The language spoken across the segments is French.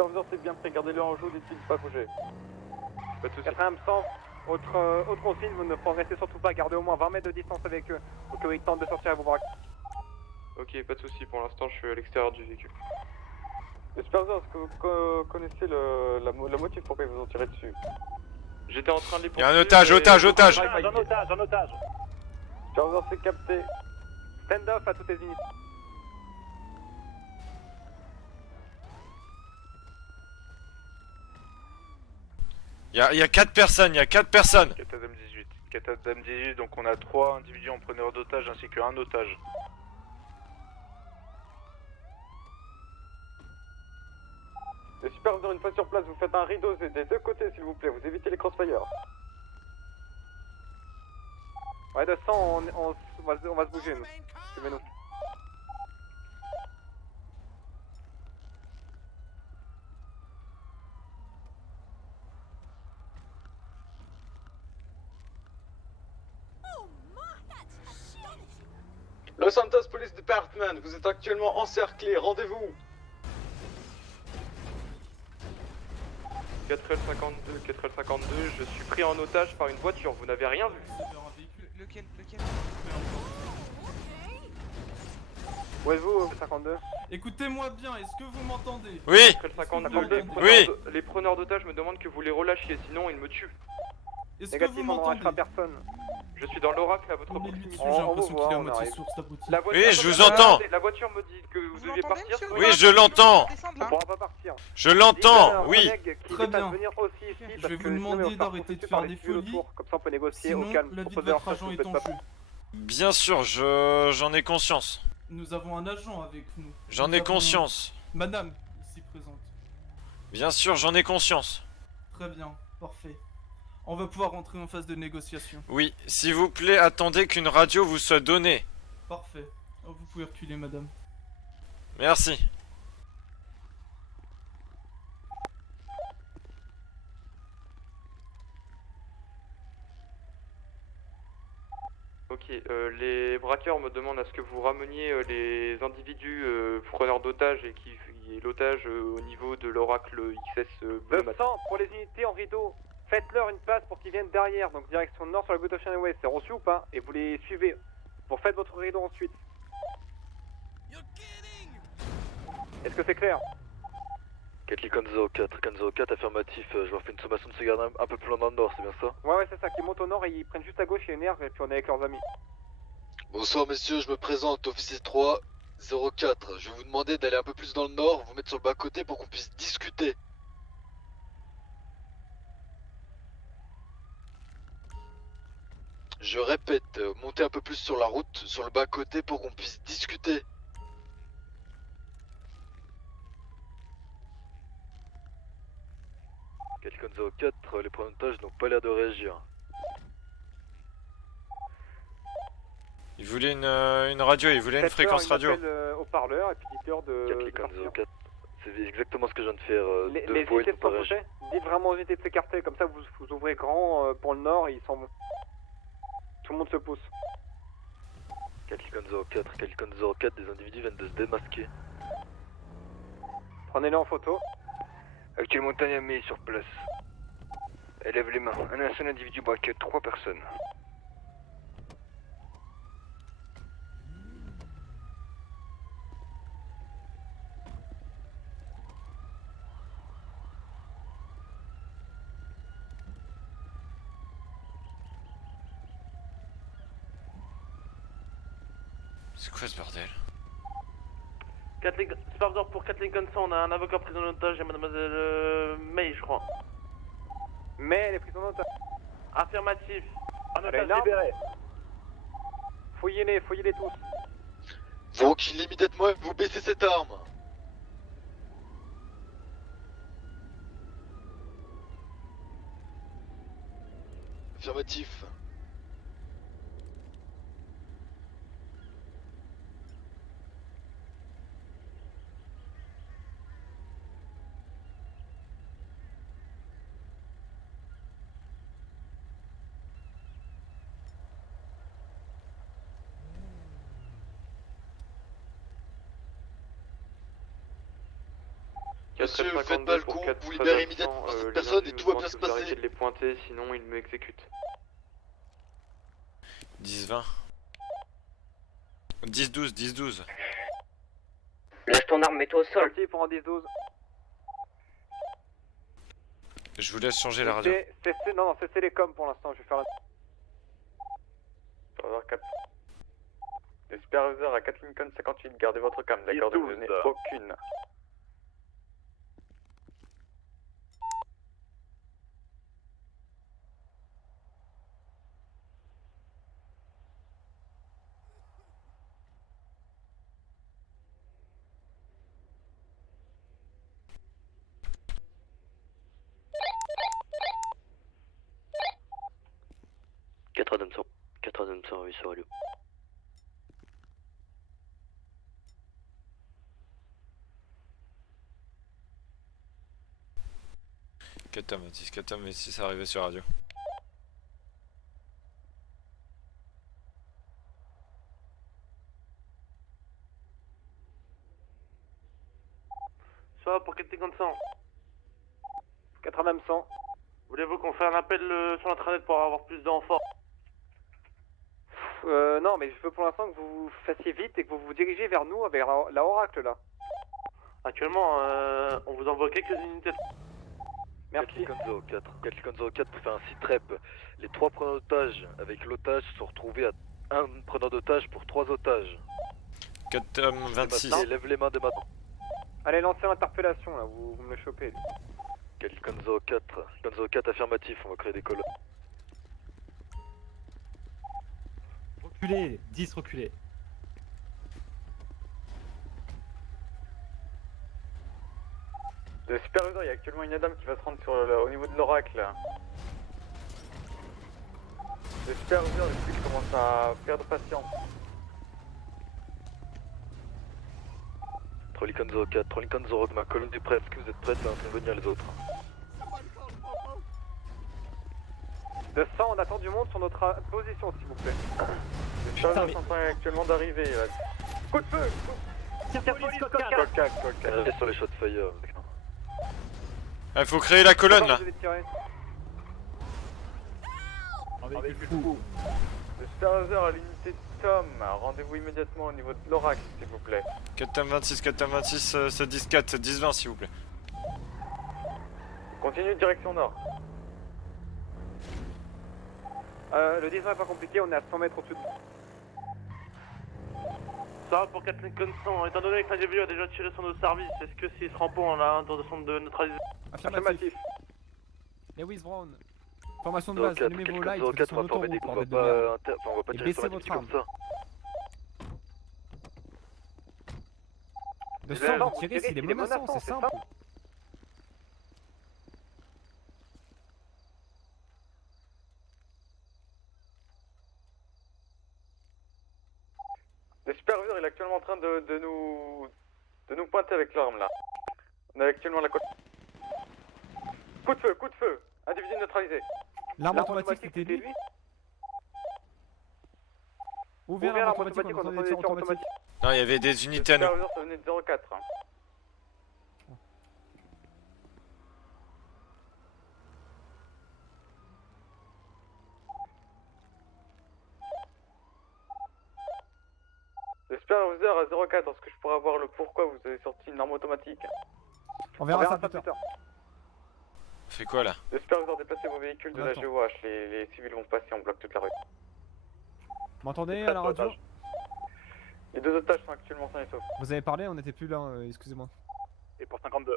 Superviseur, c'est bien pris, gardez-le en joue, dites-il de pas bouger. Pas de soucis. 4ème absent, autre consigne, vous ne progressez surtout pas, gardez au moins 20 mètres de distance avec eux, pour qu'ils tentent de sortir et vous voir. Ok, pas de soucis, pour l'instant je suis à l'extérieur du véhicule. Le superviseur, est-ce que vous connaissez le motif pourquoi ils vous ont tiré dessus? J'étais en train de les Y'a un poursuivre otage, et- otage. Un otage. Superviseur, c'est capté. Stand off à toutes les unités. Y'a 4 personnes, y'a 4 personnes. Catadam 18. Catadam 18, donc on a 3 individus en preneur d'otage ainsi qu'un otage. Le superviseur, une fois sur place, vous faites un rideau des deux côtés, s'il vous plaît, vous évitez les crossfire. Ouais, de sang, on va se bouger, nous. Suivez-nous. Los Santos Police Department, vous êtes actuellement encerclés, rendez-vous. 4L52, 4L52, je suis pris en otage par une voiture, vous n'avez rien vu. Lequel? Où êtes-vous, 52? Écoutez-moi bien, est-ce que vous m'entendez? Oui, 4L52, Oui. les preneurs d'otages me demandent que vous les relâchiez, sinon ils me tuent. Est-ce que Négatif, vous on n'arrêtera m'entendez? personne. Je suis dans l'oracle à votre On est 8 proximité. j'ai l'impression vous qu'il voit, est à on moitié arrive. sourd, cet abruti. La voiture, Oui, je vous entends. La voiture me dit que vous devez partir. Oui, je l'entends. On pourra pas partir. Je l'entends, Dites à oui. un collègue qui Très est à bien. venir aussi ici, Je parce vais que vous sinon, demander il va faire d'arrêter de poursuivre faire par les des civils folies. autour. Comme ça, on peut négocier Sinon, au calme. la vie de Proposez votre leur agent chose, est vous en faites pas jeu. Bien sûr, j'en ai conscience. Nous avons un agent avec nous. J'en Nous ai avons conscience. Madame, ici présente. Bien sûr, j'en ai conscience. Très bien, parfait. On va pouvoir rentrer en phase de négociation. Oui, s'il vous plaît, attendez qu'une radio vous soit donnée. Parfait. Oh, vous pouvez reculer, madame. Merci. Ok, les braqueurs me demandent à ce que vous rameniez les individus preneurs d'otages et qui est l'otage au niveau de l'oracle XS bleu mat. 200 pour les unités en rideau. Faites-leur une place pour qu'ils viennent derrière, donc direction nord sur la Good Ocean West. C'est reçu ou pas? Et vous les suivez. Vous refaites votre rideau ensuite. Est-ce que c'est clair? Catlicon 04, Can 04, affirmatif, je leur fais une sommation de se garder un peu plus loin dans le nord, c'est bien ça? Ouais, c'est ça, qui montent au nord et ils prennent juste à gauche, il y a une aire, et puis on est avec leurs amis. Bonsoir messieurs, je me présente, officier 3, 04. Je vais vous demander d'aller un peu plus dans le nord, vous mettre sur le bas-côté pour qu'on puisse discuter. Je répète, montez un peu plus sur la route, sur le bas-côté pour qu'on puisse discuter. Catlicon 04, les preneurs d'otages n'ont pas l'air de réagir. Il voulait une radio, il voulait une fréquence radio. Au parleur et puis dites-leur de. Catlicon partir. 04, c'est exactement ce que je viens de faire, Les deux fois, unités ils de n'ont pas son réagi. côté, dites vraiment aux unités de s'écarter, comme ça vous ouvrez grand pour le nord et ils s'en vont. Tout le monde se pousse. Catlicon 04, des individus viennent de se démasquer. Prenez-le en photo. Actuel montagne armée sur place. Élève les mains. Un seul individu braque 3 personnes. C'est quoi ce bordel? Superviseur pour Kathleen Conson, on a un avocat pris en otage et mademoiselle May, je crois. Mais elle est prise en otage. Affirmatif. Un Elle a une otage arme. libéré. Fouillez-les tous. Vous reculez immédiatement et vous baissez cette arme. Affirmatif. Monsieur, 4F52 faites pas le pour con, 4 vous libérez absents, immédiatement cette les personne et individus tout va nous bien demandent se que vous arrêtez passer. de les pointer, sinon ils m'exécutent. 10-20. 10-12, 10-12. Lâche ton arme, mets-toi au sol. Parti pour un 10-12. Je vous laisse changer la radio. Non, cessez les coms pour l'instant, je vais faire la... Superviseur 4. Les superviseurs à 4 Lincoln 58, gardez votre cam, d'accord, ne vous donnez aucune. Oui, sur radio. Katam 26 arrivé sur radio. Soit pour Captain Consent. 80 100. Voulez-vous qu'on fasse un appel sur l'intranet pour avoir plus de renforts? Non, mais je veux pour l'instant que vous fassiez vite et que vous vous dirigez vers nous, vers la Oracle là. Actuellement, on vous envoie quelques unités. Merci. 4 04 pour faire un site rep. Les 3 preneurs d'otages avec l'otage sont retrouvés à un preneur d'otage pour 3 otages. Katam 26. Lève les mains dès maintenant. Allez, lancez l'interpellation là, vous me le chopez. Quelqu'un 04 affirmatif, on va créer des colonnes. Reculez, 10 reculés. Le superviseur, il y a actuellement une dame qui va se rendre au niveau de l'oracle. Le superviseur, depuis qu'il commence à perdre patience. Trollicon 04, Trollicon 04, ma colonne est prête, est-ce que vous êtes prêts à intervenir les autres? De 100, on attend du monde sur notre position s'il vous plaît. Le superviseur est en train actuellement d'arriver là. Coup de feu! Code 4. Arrivez sur les shot fire. Il faut créer la colonne là. Vous devez tirer. Avec le fou. Le superviseur à l'unité Tom, rendez-vous immédiatement au niveau de l'oracle s'il vous plaît. Katam 26, c'est 10-4, c'est 10-20 s'il vous plaît. Continue direction nord. Le 10 est pas compliqué, on est à 100 mètres au-dessus de nous. Ça va pour Captain Consent. Étant donné que l'individu a déjà tiré sur nos services, est-ce que s'il se rend pas, on a intention de neutraliser? Affirmatif. Lewis Brown. Formation de base, 04, allumez vos quelqu'un lights, 04, vous êtes sur on va informer l'autoroute, qu'on va bordel de merde. pas, on va pas Et tirer baissez sur la votre petite comme ça. De Non, sang, vous vous tirez, tirez, c'est des il est menaçants, menaçant, c'est c'est simple. Le superviseur il est actuellement en train de nous pointer avec l'arme là. On est actuellement à la côte. Coup de feu, individu neutralisé. L'arme automatique, c'était lui. Ouvrez l'arme automatique, on entend des tirs automatiques. Non, il y avait des Le unités à nous. superviseur ça venait de 04. Le superviseur à 04, est-ce que je pourrais avoir le pourquoi vous avez sorti une arme automatique? On verra ça plus tard. Fait quoi là? Le superviseur déplacez vos véhicules de la Attends. GOH, les civils vont passer, on bloque toute la rue. M'entendez à la radio? Les 2 otages sont actuellement sains et saufs. Vous avez parlé, on n'était plus là, excusez-moi. Et pour 52.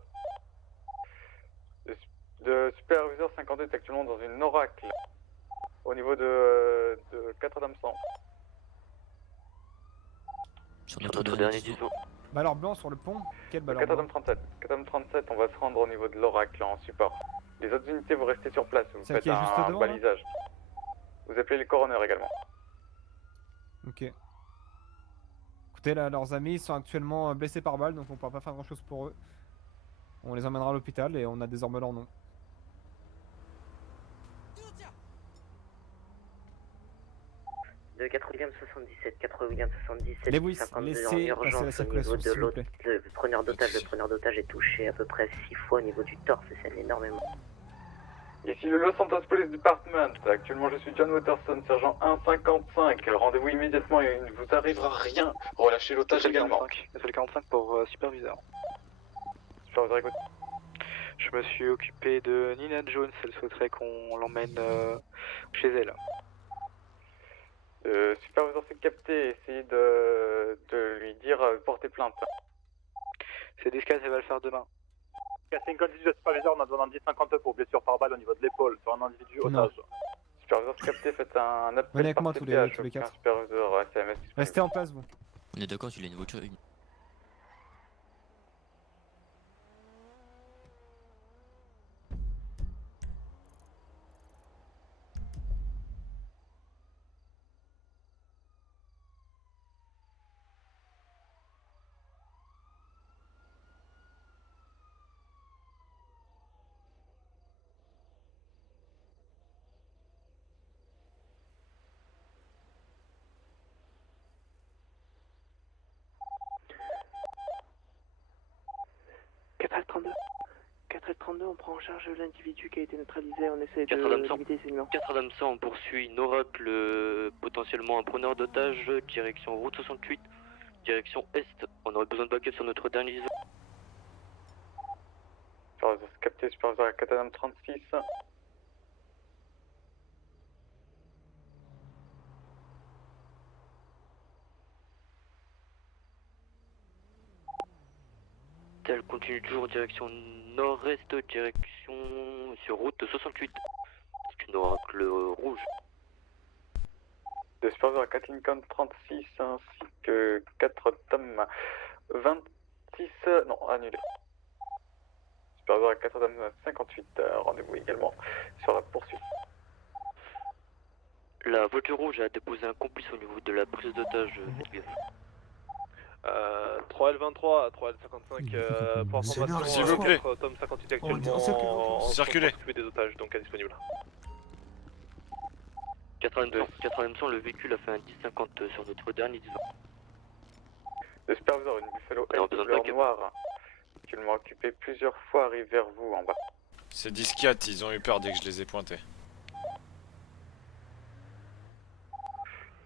Le superviseur 52 est actuellement dans une oracle au niveau de 4 dames 100. Sur notre dernier disons. Balleur blanc sur le pont? Quel balleur 4 blanc? dames 37. 4 dames 37, on va se rendre au niveau de l'oracle en support. Les autres unités vont rester sur place, vous Celle faites qui est juste un devant, là balisage. Vous appelez les coroners également. Ok. Écoutez, là, leurs amis sont actuellement blessés par balle, donc on pourra pas faire grand chose pour eux. On les emmènera à l'hôpital et on a désormais leur nom. Il De 4 William 77, 4 William 77, Lewis, 52 en laissez passer urgence la au niveau circulation, de s'il vous l'autre, plaît. le preneur d'otage est touché à peu près 6 fois au niveau du torse et saigne énormément. Ici le Los Santos Police Department. Actuellement, je suis John Watterson, sergent 155. Rendez-vous immédiatement, il ne vous arrivera rien. Relâchez l'otage également. FL45 pour superviseur. Superviseur, écoute. Je me suis occupé de Nina Jones, elle souhaiterait qu'on l'emmène chez elle. Superviseur, c'est capté. Essayez de lui dire porter plainte. C'est discret, elle va le faire demain. 58 de superviseur, on a besoin d'un 10-50 pour blessure par balle au niveau de l'épaule sur un individu Non. otage. Superviseur, c'est capté. Faites un appel Venez avec par moi tous les CPH, aucun 4. superviseur SMS disponible. Restez en place, vous. On est d'accord, tu as une voiture. On prend en charge l'individu qui a été neutralisé, on essaie Quatre de Adams 100. limiter ses numéros. 4 Adam 100, on poursuit une oracle, potentiellement un preneur d'otage, direction route 68, direction est. On aurait besoin de backup sur notre dernier liaison. Superviseur, c'est capté. Superviseur à Catadam 36. Elle continue toujours direction nord-est, direction sur route 68. C'est une oracle rouge. De superviseur à Catlincoln 36 ainsi que 4 Tom 26. Non, annulé. Superviseur à 4 Tom 58. Rendez-vous également sur la poursuite. La voiture rouge a déposé un complice au niveau de la prise d'otage. Faites gaffe. 3L23, 3L55, pour information, S'il vous plaît. Tom 58 actuellement Circulez. s'occuper des otages, donc indisponible. 82, le véhicule a fait un 10-50 sur notre dernier disant. Le superviseur, une Buffalo Alors, besoin de couleur backup. noire. Actuellement occupé plusieurs fois, arrive vers vous en bas. C'est 10-4, ils ont eu peur dès que je les ai pointés.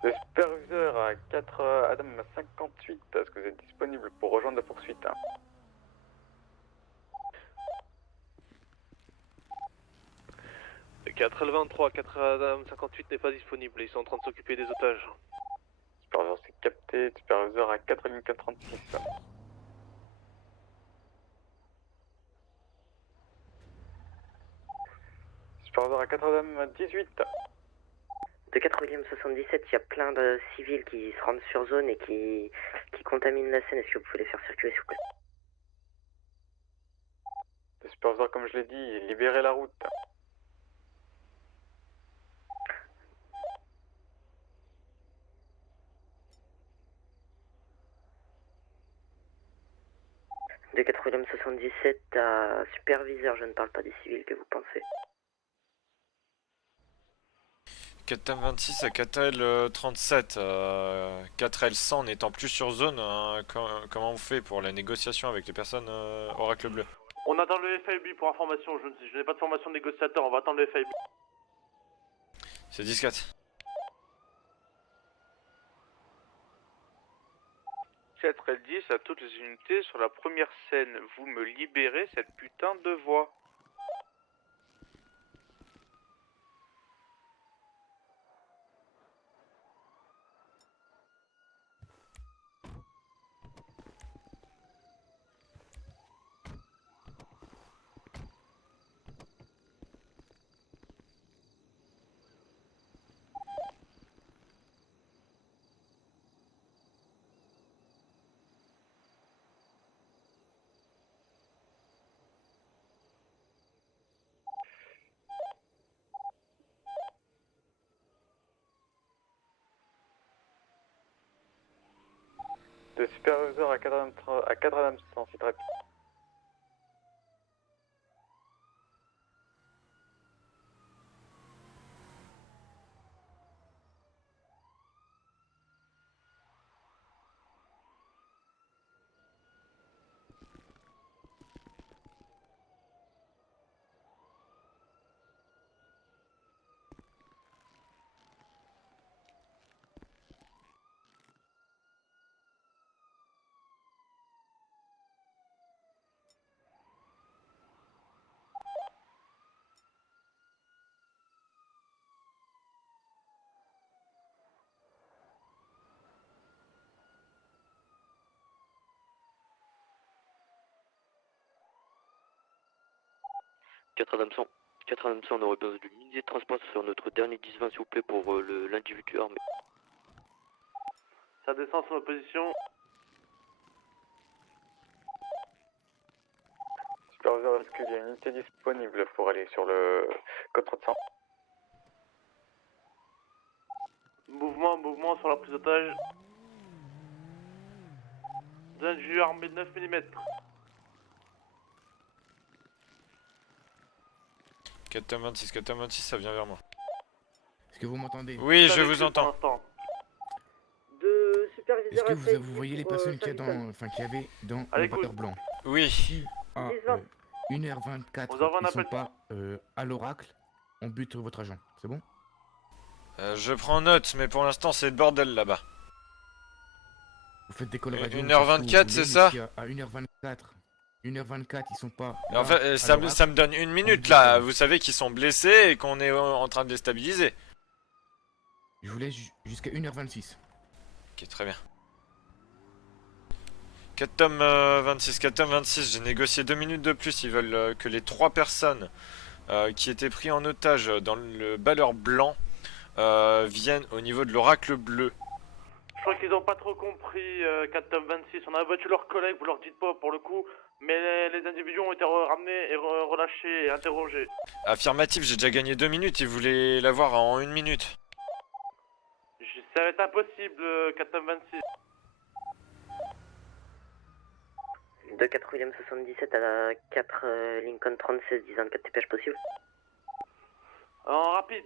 Le superviseur à 4 Adam 58. Est-ce que vous êtes disponible pour rejoindre la poursuite? 4L23, 4 Adam 58 n'est pas disponible, ils sont en train de s'occuper des otages. Superviseur, c'est capté. Superviseur à 4 Lincoln 36. Superviseur à 4 Adam 18. De 4 William 77, il y a plein de civils qui se rendent sur zone et qui contaminent la scène. Est-ce que vous pouvez les faire circuler s'il vous plaît? Le superviseur, comme je l'ai dit, libérez la route. De 4 William 77 à superviseur, je ne parle pas des civils que vous pensez. 4M26 à 4L37, 4L100 n'étant plus sur zone, hein, comment on fait pour la négociation avec les personnes Oracle Bleu? On attend le FIB pour information, je n'ai pas de formation de négociateur, on va attendre le FIB. C'est 10-4. 4L10 à toutes les unités sur la première scène, vous me libérez cette putain de voie. De superviseur à 4 Adam 100, c'est très bien. 4 Adamson, on aurait besoin d'une unité de transport sur notre dernier 10-20 s'il vous plaît pour l'individu armé. Ça descend sur notre position. Superviseur, est-ce qu'il y a une unité disponible pour aller sur le code 300? Mouvement sur la prise d'otage. D'individu armé de 9 mm. 4 Tom 26, ça vient vers moi. Est-ce que vous m'entendez? Oui, je vous entends. De superviseur. Est-ce que vous voyez les personnes qu'il y avait dans le batteur blanc? Oui. Si à 1h24 ils ne sont pas à l'oracle, on bute votre agent. C'est bon? Je prends note, mais pour l'instant c'est le bordel là-bas. Vous faites des calls radio. 1h24, c'est ça? À 1h24, ils sont pas. En fait, ça me donne une minute là. Vous savez qu'ils sont blessés et qu'on est en train de les stabiliser. Je vous laisse jusqu'à 1h26. Ok, très bien. 4 Tom 26, j'ai négocié 2 minutes de plus. Ils veulent que les 3 personnes qui étaient pris en otage dans le balleur blanc viennent au niveau de l'oracle bleu. Je crois qu'ils ont pas trop compris 4 Tom 26. On a abattu leurs collègues, vous leur dites pas pour le coup. Mais les individus ont été ramenés et relâchés et interrogés. Affirmatif, j'ai déjà gagné 2 minutes. Ils voulaient l'avoir en 1 minute. Ça va être impossible 4 Tom 26. De 4 William 77 à 4 Lincoln 36, 10 4 TPH possible. En rapide.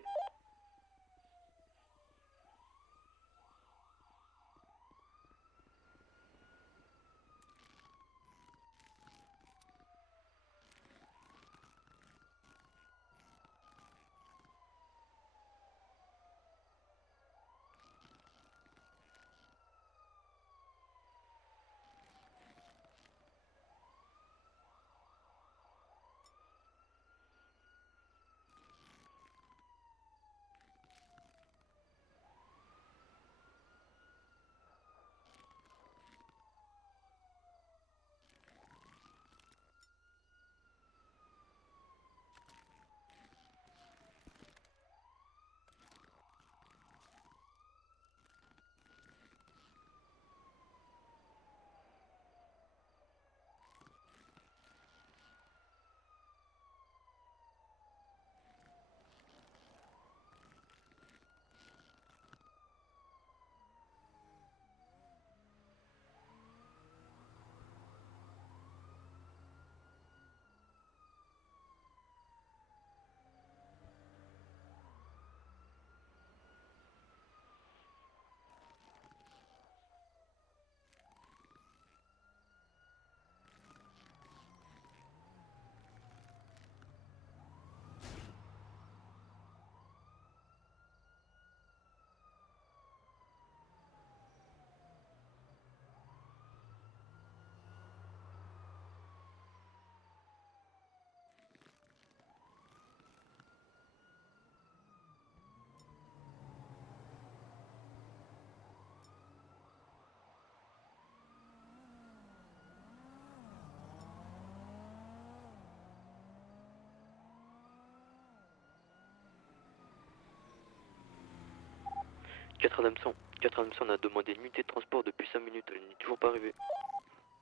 Quatre Adamson, on a demandé une unité de transport depuis 5 minutes, elle n'est toujours pas arrivée.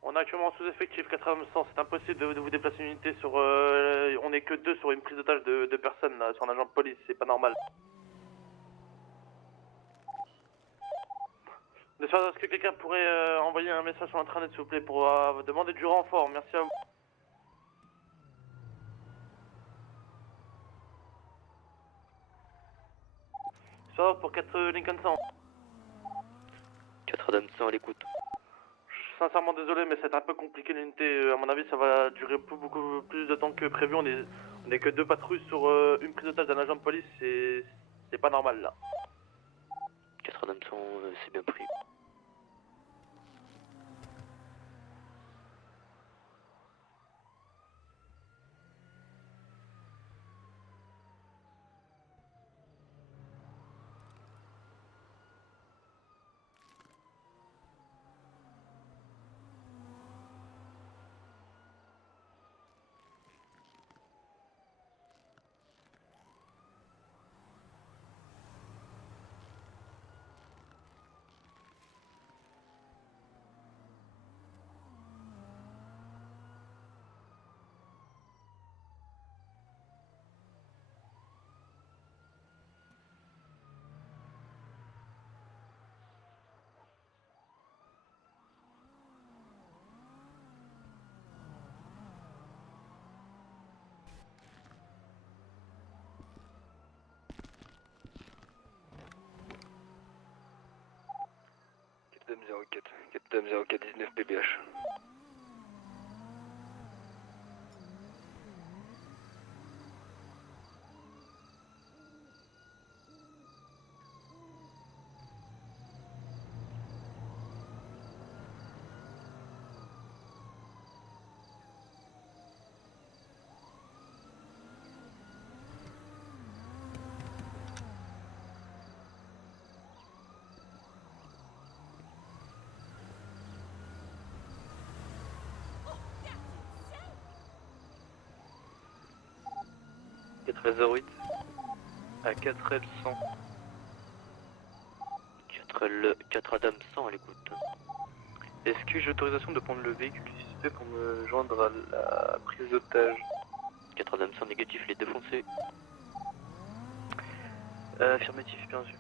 On est actuellement sous-effectif, 4 Adamson, c'est impossible de vous déplacer une unité sur... on est que 2 sur une prise d'otage de 2 personnes, là, sur un agent de police, c'est pas normal. Est-ce que quelqu'un pourrait envoyer un message sur l'intranet s'il vous plaît pour demander du renfort, merci à vous. Ça va pour 4 Lincoln 100. 4 Adamson à l'écoute. Je suis sincèrement désolé mais c'est un peu compliqué l'unité, à mon avis ça va durer beaucoup plus de temps que prévu, on est que 2 patrouilles sur une prise d'otage d'un agent de police, c'est pas normal là. 4 Adamson, c'est bien pris. 04. 4 dames 04 19 PBH. à 4L 100. 4 Adam 100 à l'écoute. Est-ce que j'ai autorisation de prendre le véhicule du suspect pour me joindre à la prise d'otage? 4 Adam 100 négatif, les défoncés. Affirmatif, bien sûr.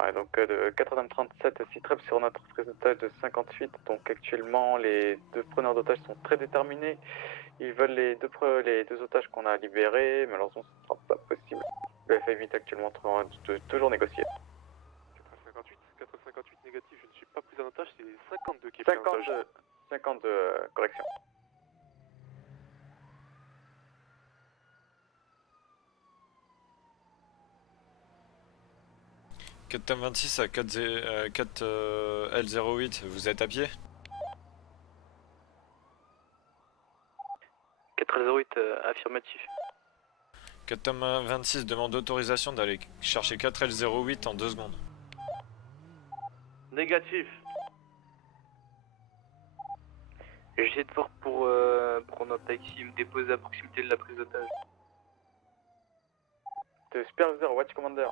Ouais, donc de 4h37 à 6 trèbes sur notre prise d'otage de 58. Donc actuellement, les deux preneurs d'otages sont très déterminés. Ils veulent les deux otages qu'on a libérés. Malheureusement, ce ne sera pas possible. Le FA8 actuellement toujours négocié. 458 négatif, je ne suis pas pris en otage, c'est 52 qui est pris en otage. 52 correction. Tom 26 à 4 L08, vous êtes à pied? 4L08, affirmatif. 4 Tom 26 demande autorisation d'aller chercher 4 L08 en 2 secondes. Négatif. J'essaie de voir pour prendre un taxi, me déposer à proximité de la prise d'otage. De Supervisor, Watch Commander.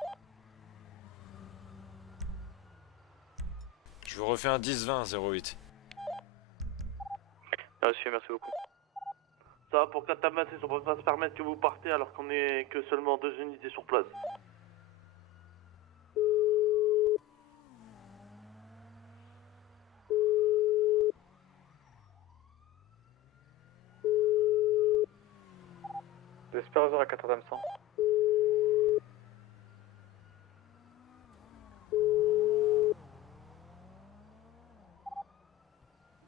Je vous refais un 10-20 08. Reçu, merci beaucoup. Ça va pour 4 amas, on peut pas se permettre que vous partez alors qu'on est que seulement 2 unités sur place. De Supervisor à 4h100.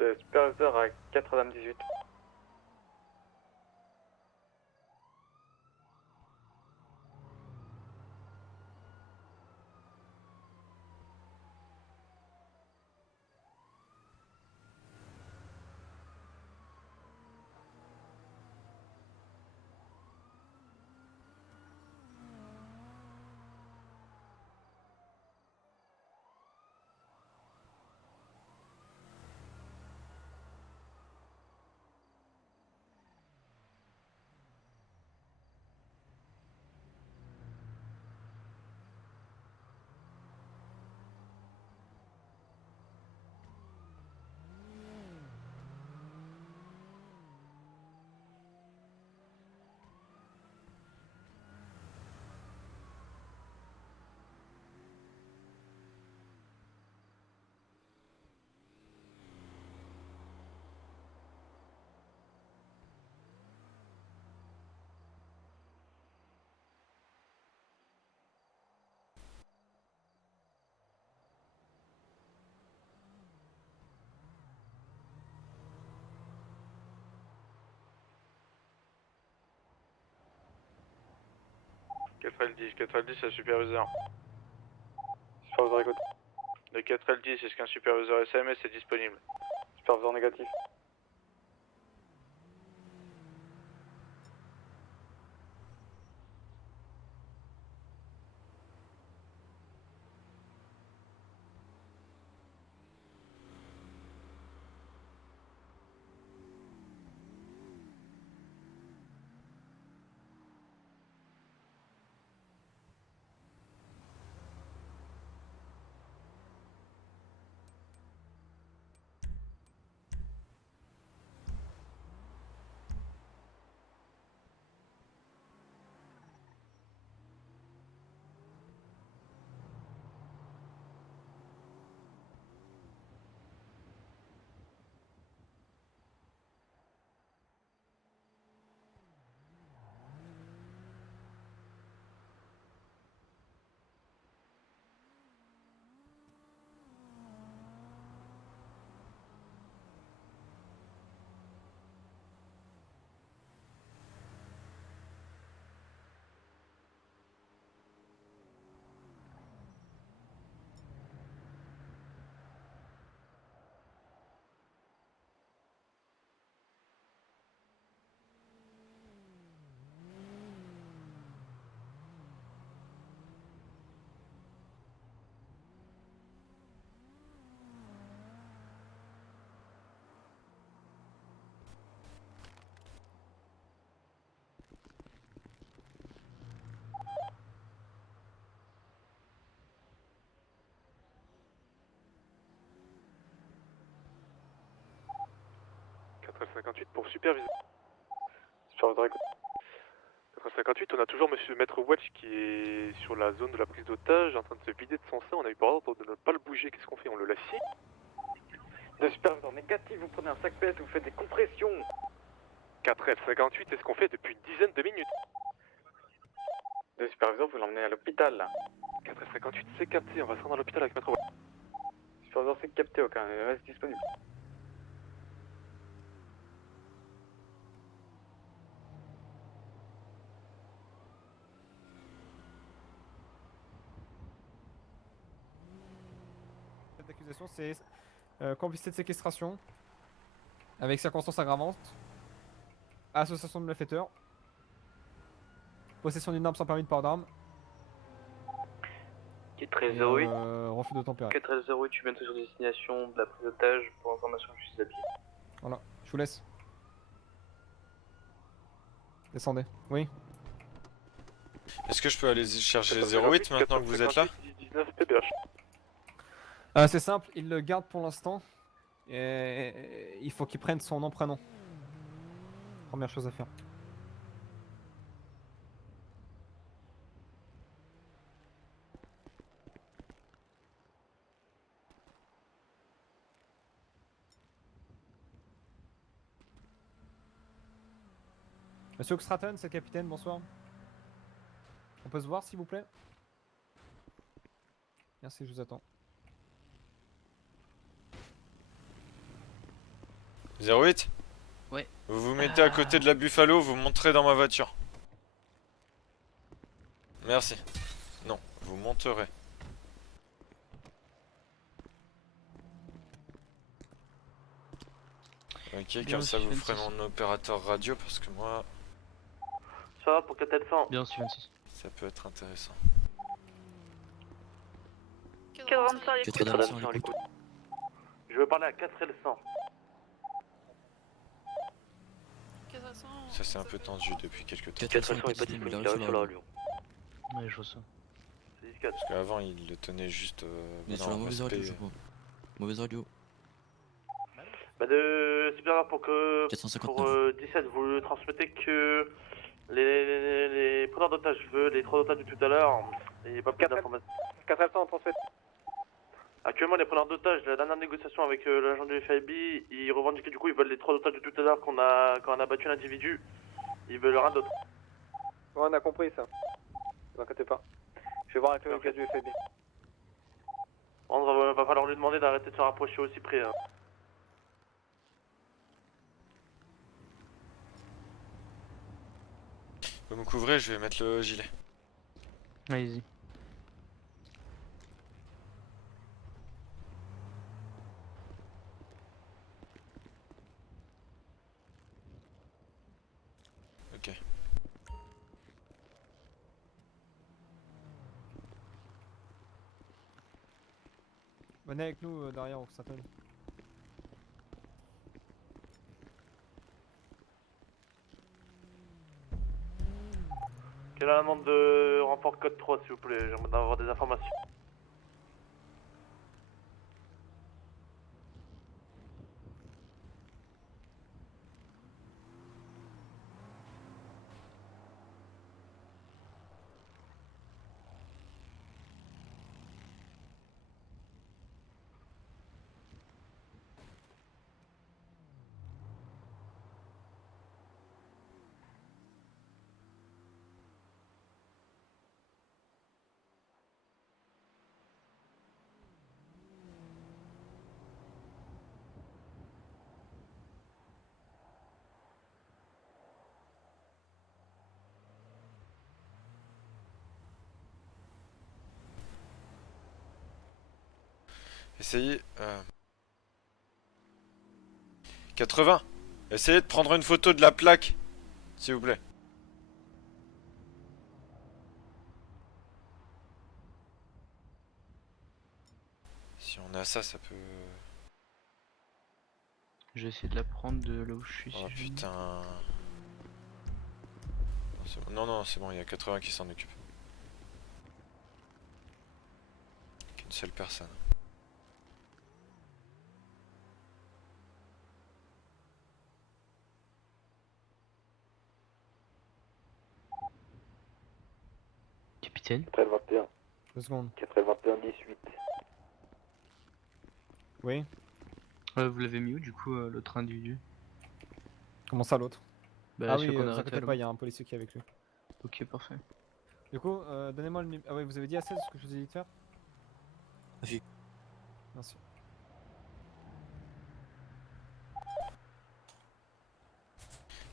De Supervisor à 4h18. Quel 4L10, 4L10 à superviseur. Supervisor écoute. Le 4L10, est-ce qu'un superviseur SMS est disponible? Superviseur négatif. Pour superviser. Superviseur écoute. 458, on a toujours monsieur Maître Welch qui est sur la zone de la prise d'otage en train de se vider de son sang. On a eu par ordre de ne pas le bouger. Qu'est-ce qu'on fait? On le laisse ici? De superviseur négatif, vous prenez un sac PS, vous faites des compressions. 4L58, c'est ce qu'on fait depuis une dizaine de minutes. De superviseur, vous l'emmenez à l'hôpital là. 4L58, c'est capté. On va se rendre à l'hôpital avec Maître Welch. Superviseur, c'est capté, aucun reste disponible. L'accusation c'est complicité de séquestration avec circonstances aggravantes, association de malfaiteurs, possession d'une arme sans permis de port d'arme, 4L08. refus d'obtempérer. 4L08, tu viens sur destination de la prise d'otage. Pour information, je suis à pied. Voilà, je vous laisse. Descendez. Oui. Est-ce que je peux aller chercher 08 maintenant que vous êtes là? 19 PBH. C'est simple, il le garde pour l'instant. Et il faut qu'il prenne son nom prénom. Première chose à faire. Monsieur Stratton, c'est le capitaine, bonsoir. On peut se voir s'il vous plaît? Merci, je vous attends. 08? Ouais. Vous vous mettez à côté de la Buffalo, vous monterez dans ma voiture. Merci. Non, vous monterez. Ok, Bien, comme ça vous 26. ferez mon opérateur radio parce que moi, Ça va pour 4L100. Bien, c'est 26. ça peut être intéressant. 4L100 à l'écoute. 4L100 à l'écoute. Je veux parler à 4L100. Ça c'est un peu tendu depuis quelques temps. 4L100 est pas disponible, il arrive sur la radio. Ouais, je vois ça. C'est 14. Parce qu'avant il le tenait juste Mais sur dans la mauvaise respect, radio, je crois. Mauvaise radio. Bah c'est bien pour que 459. pour 17 vous transmettez que les preneurs d'otages, je veux les 3 otages de tout à l'heure, il n'y a pas plus d'informations. 4L100 en transfert. Actuellement les preneurs d'otages, la dernière négociation avec l'agent du FIB, ils revendiquent du coup ils veulent les 3 otages de tout à l'heure quand on a battu l'individu, ils veulent rien d'autre. Ouais, on a compris ça. Ne vous inquiétez pas. Je vais voir avec le gars du FIB. On va falloir lui demander d'arrêter de se rapprocher aussi près. Hein. Vous me couvrez, je vais mettre le gilet. Allez-y. Venez avec nous derrière, on s'appelle. Quelle est la demande de renfort code 3 s'il vous plaît? J'aimerais avoir des informations. Essayez... 80. Essayez de prendre une photo de la plaque, s'il vous plaît. Si on a ça, ça peut... Je vais essayer de la prendre de là où je suis. Oh si putain... Non, non, c'est bon, il y a 80 qui s'en occupent. Qu'une seule personne. Capitaine. 4L21. 2 secondes. 4L21, 18. Oui. Vous l'avez mis où du coup l'autre individu? Comment ça l'autre? Bah, Ah celui oui, qu'on a vous arrêté inquiétez à pas, il y a un policier qui est avec lui. Ok, parfait. Du coup, donnez-moi le numéro. Ah oui, vous avez dit à 16 ce que je vous ai dit de faire? Oui. Merci.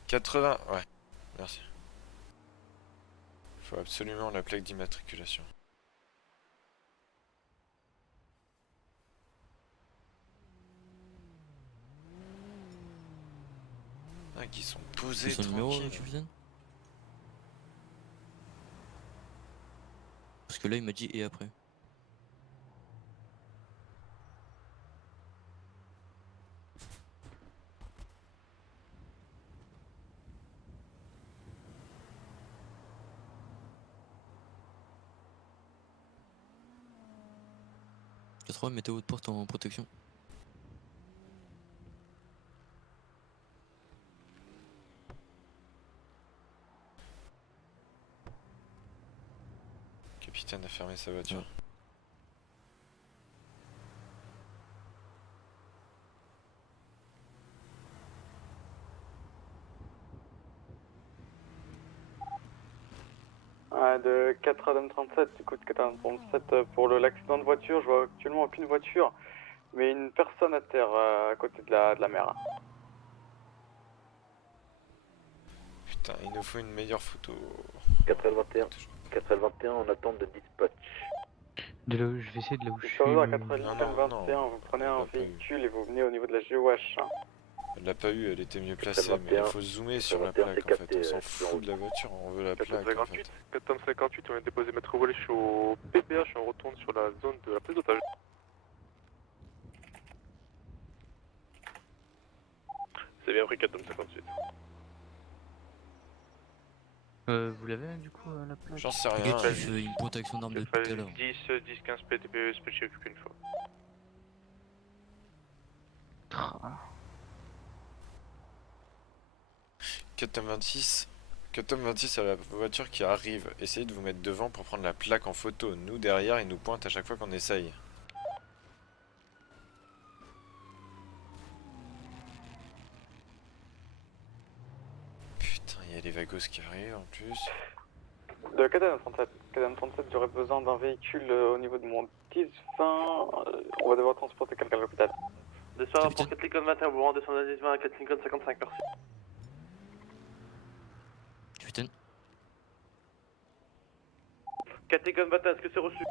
« 80, ouais, merci. Il faut absolument la plaque d'immatriculation. Ah, qui sont posés C'est son numéro, tranquilles. capitaine? Parce que là, il m'a dit et après. Mettez votre porte en protection. Le capitaine a fermé sa voiture. Ouais. De 4 Adam 37, du coup de 4 Adam 37 pour l'accident de voiture, je vois actuellement aucune voiture, mais une personne à terre à côté de la mer. Putain, il nous faut une meilleure photo. 4L21, 4L21 en attente de dispatch. De là où je vais essayer de là où je suis. À 4L21, vous prenez un véhicule et vous venez au niveau de la GOH. Elle l'a pas eu, elle était mieux placée, mais il faut zoomer sur la plaque en fait, on s'en fout de la voiture, on veut la plaque en fait. 458, on vient de déposer Maître Walsh au PPH, on retourne sur la zone de la prise d'otage. C'est bien pris 458. Vous l'avez du coup la plaque? J'en sais rien. Il fait une protection d'armes de tout à l'heure. 10, 15 PTP, Spetch occupé une fois. Tom 26 à la voiture qui arrive. Essayez de vous mettre devant pour prendre la plaque en photo. Nous derrière, il nous pointe à chaque fois qu'on essaye. Putain, il y a les vagos qui arrivent en plus. De Cadam 37, j'aurais besoin d'un véhicule au niveau de mon 10-20. On va devoir transporter quelqu'un à l'hôpital. Descends pour 4 Lincoln 21, vous rendez sur la 10-20 à 4 Lincoln 55, merci. Capitaine. 4 Lincoln 21, est-ce que c'est reçu?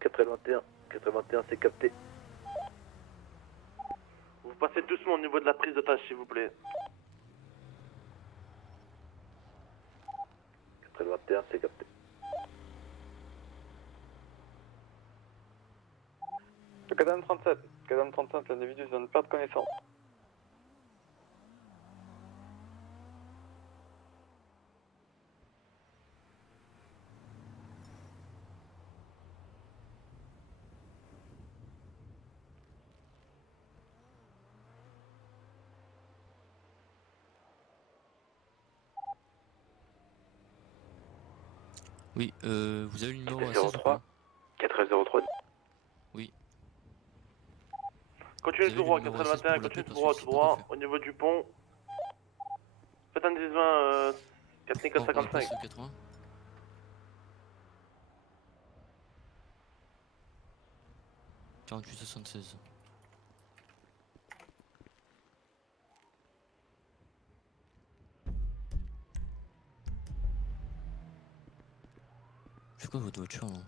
4L21, 4L21 c'est capté. Vous passez doucement au niveau de la prise d'otage s'il vous plaît. 4L21 c'est capté. Cadam 37, l'individu vient de perdre connaissance. Oui, vous avez le numéro à 16 ou 03. pas 403. Oui. Continuez Vous tout avez droit, le numéro 421, à 16 continuez tout pour droit, l'appeler tout parce que droit, c'est pas au niveau du pont. Faites un 10-20, 4455. 80. « 48-76. C'est quoi votre voiture là?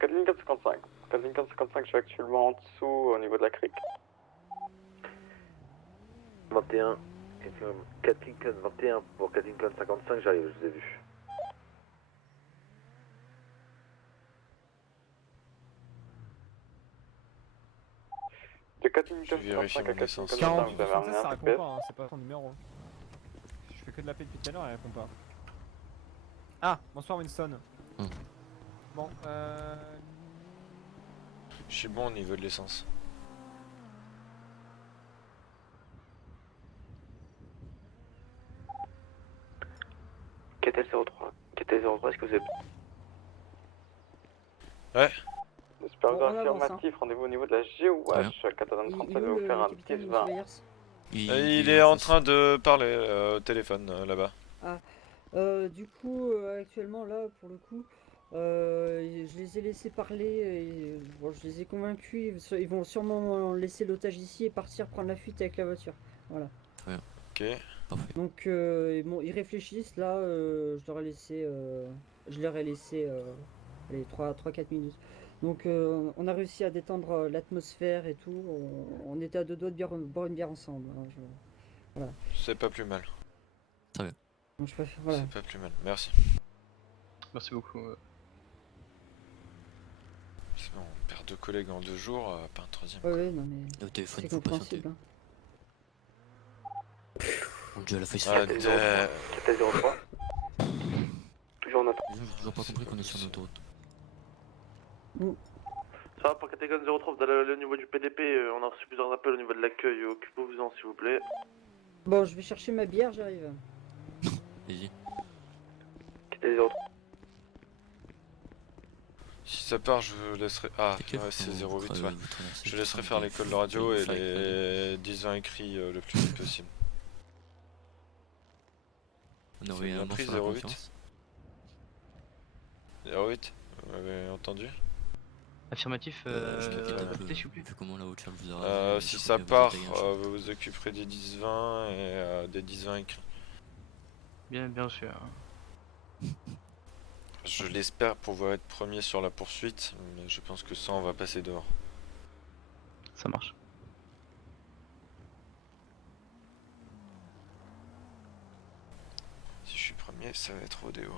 Cadam 455. Cadam 455, je suis actuellement en dessous au niveau de la crique. 21, 4 Lincoln 21 pour 4 Lincoln 55, j'arrive, je vous ai vu. De 4 Lincoln Je vérifie 55 à mon 4 essence. Lincoln 55, 48 vous avez 76, amené ça un répond TPS. pas, hein, c'est pas son numéro. Je fais que de l'appeler depuis tout à l'heure, elle répond pas. Ah, bonsoir Winston. Bon, Je suis bon au niveau de l'essence. KTL03, est-ce que vous êtes... Ouais. Superviseur Bon, on avance, affirmatif, rendez-vous au niveau de la GOH. Cadam 37 va vous faire un 10-20. Il est en train de parler au téléphone là-bas. Ah, du coup, actuellement là, pour le coup, je les ai laissés parler, et, bon, je les ai convaincus, ils vont sûrement laisser l'otage ici et partir prendre la fuite avec la voiture. Voilà. Ouais. Ok. Parfait. Donc, bon, ils réfléchissent là, je leur ai laissé, allez, 3-4 minutes. Donc, on a réussi à détendre l'atmosphère et tout, on était à deux doigts de boire une bière ensemble. Hein, voilà. C'est pas plus mal. Très bien. Donc, je préfère, voilà. C'est pas plus mal. Merci. Merci beaucoup. C'est bon, on perd 2 collègues en 2 jours, pas un troisième. Ouais, non mais Au téléphone, c'est faut patienter. compréhensible. Mon dieu, elle a fait Ah, KT03. Toujours en attente. J'ai toujours pas compris qu'on est sur l'autoroute. Ça va pour KT 03, vous allez aller au niveau du PDP, on a reçu plusieurs appels au niveau de l'accueil, occupez-vous-en s'il vous plaît. Bon, je vais chercher ma bière, j'arrive. Vas-y. KT 03. Si ça part, je laisserai. Ah, ouais, c'est 08, ouais. Je laisserai faire l'école de radio et les 10 ans écrits le plus vite possible. On aurait un pris sur la 08. confiance. 08, vous m'avez entendu? Affirmatif, écoutez, s'il vous plaît. Comment la voiture vous aura si ça part, vous vous occuperez des 10-20 et des 10-20 écrits. Bien sûr. Je l'espère pouvoir être premier sur la poursuite, mais je pense que ça, on va passer dehors. Ça marche. Si je suis premier, ça va être rodéo.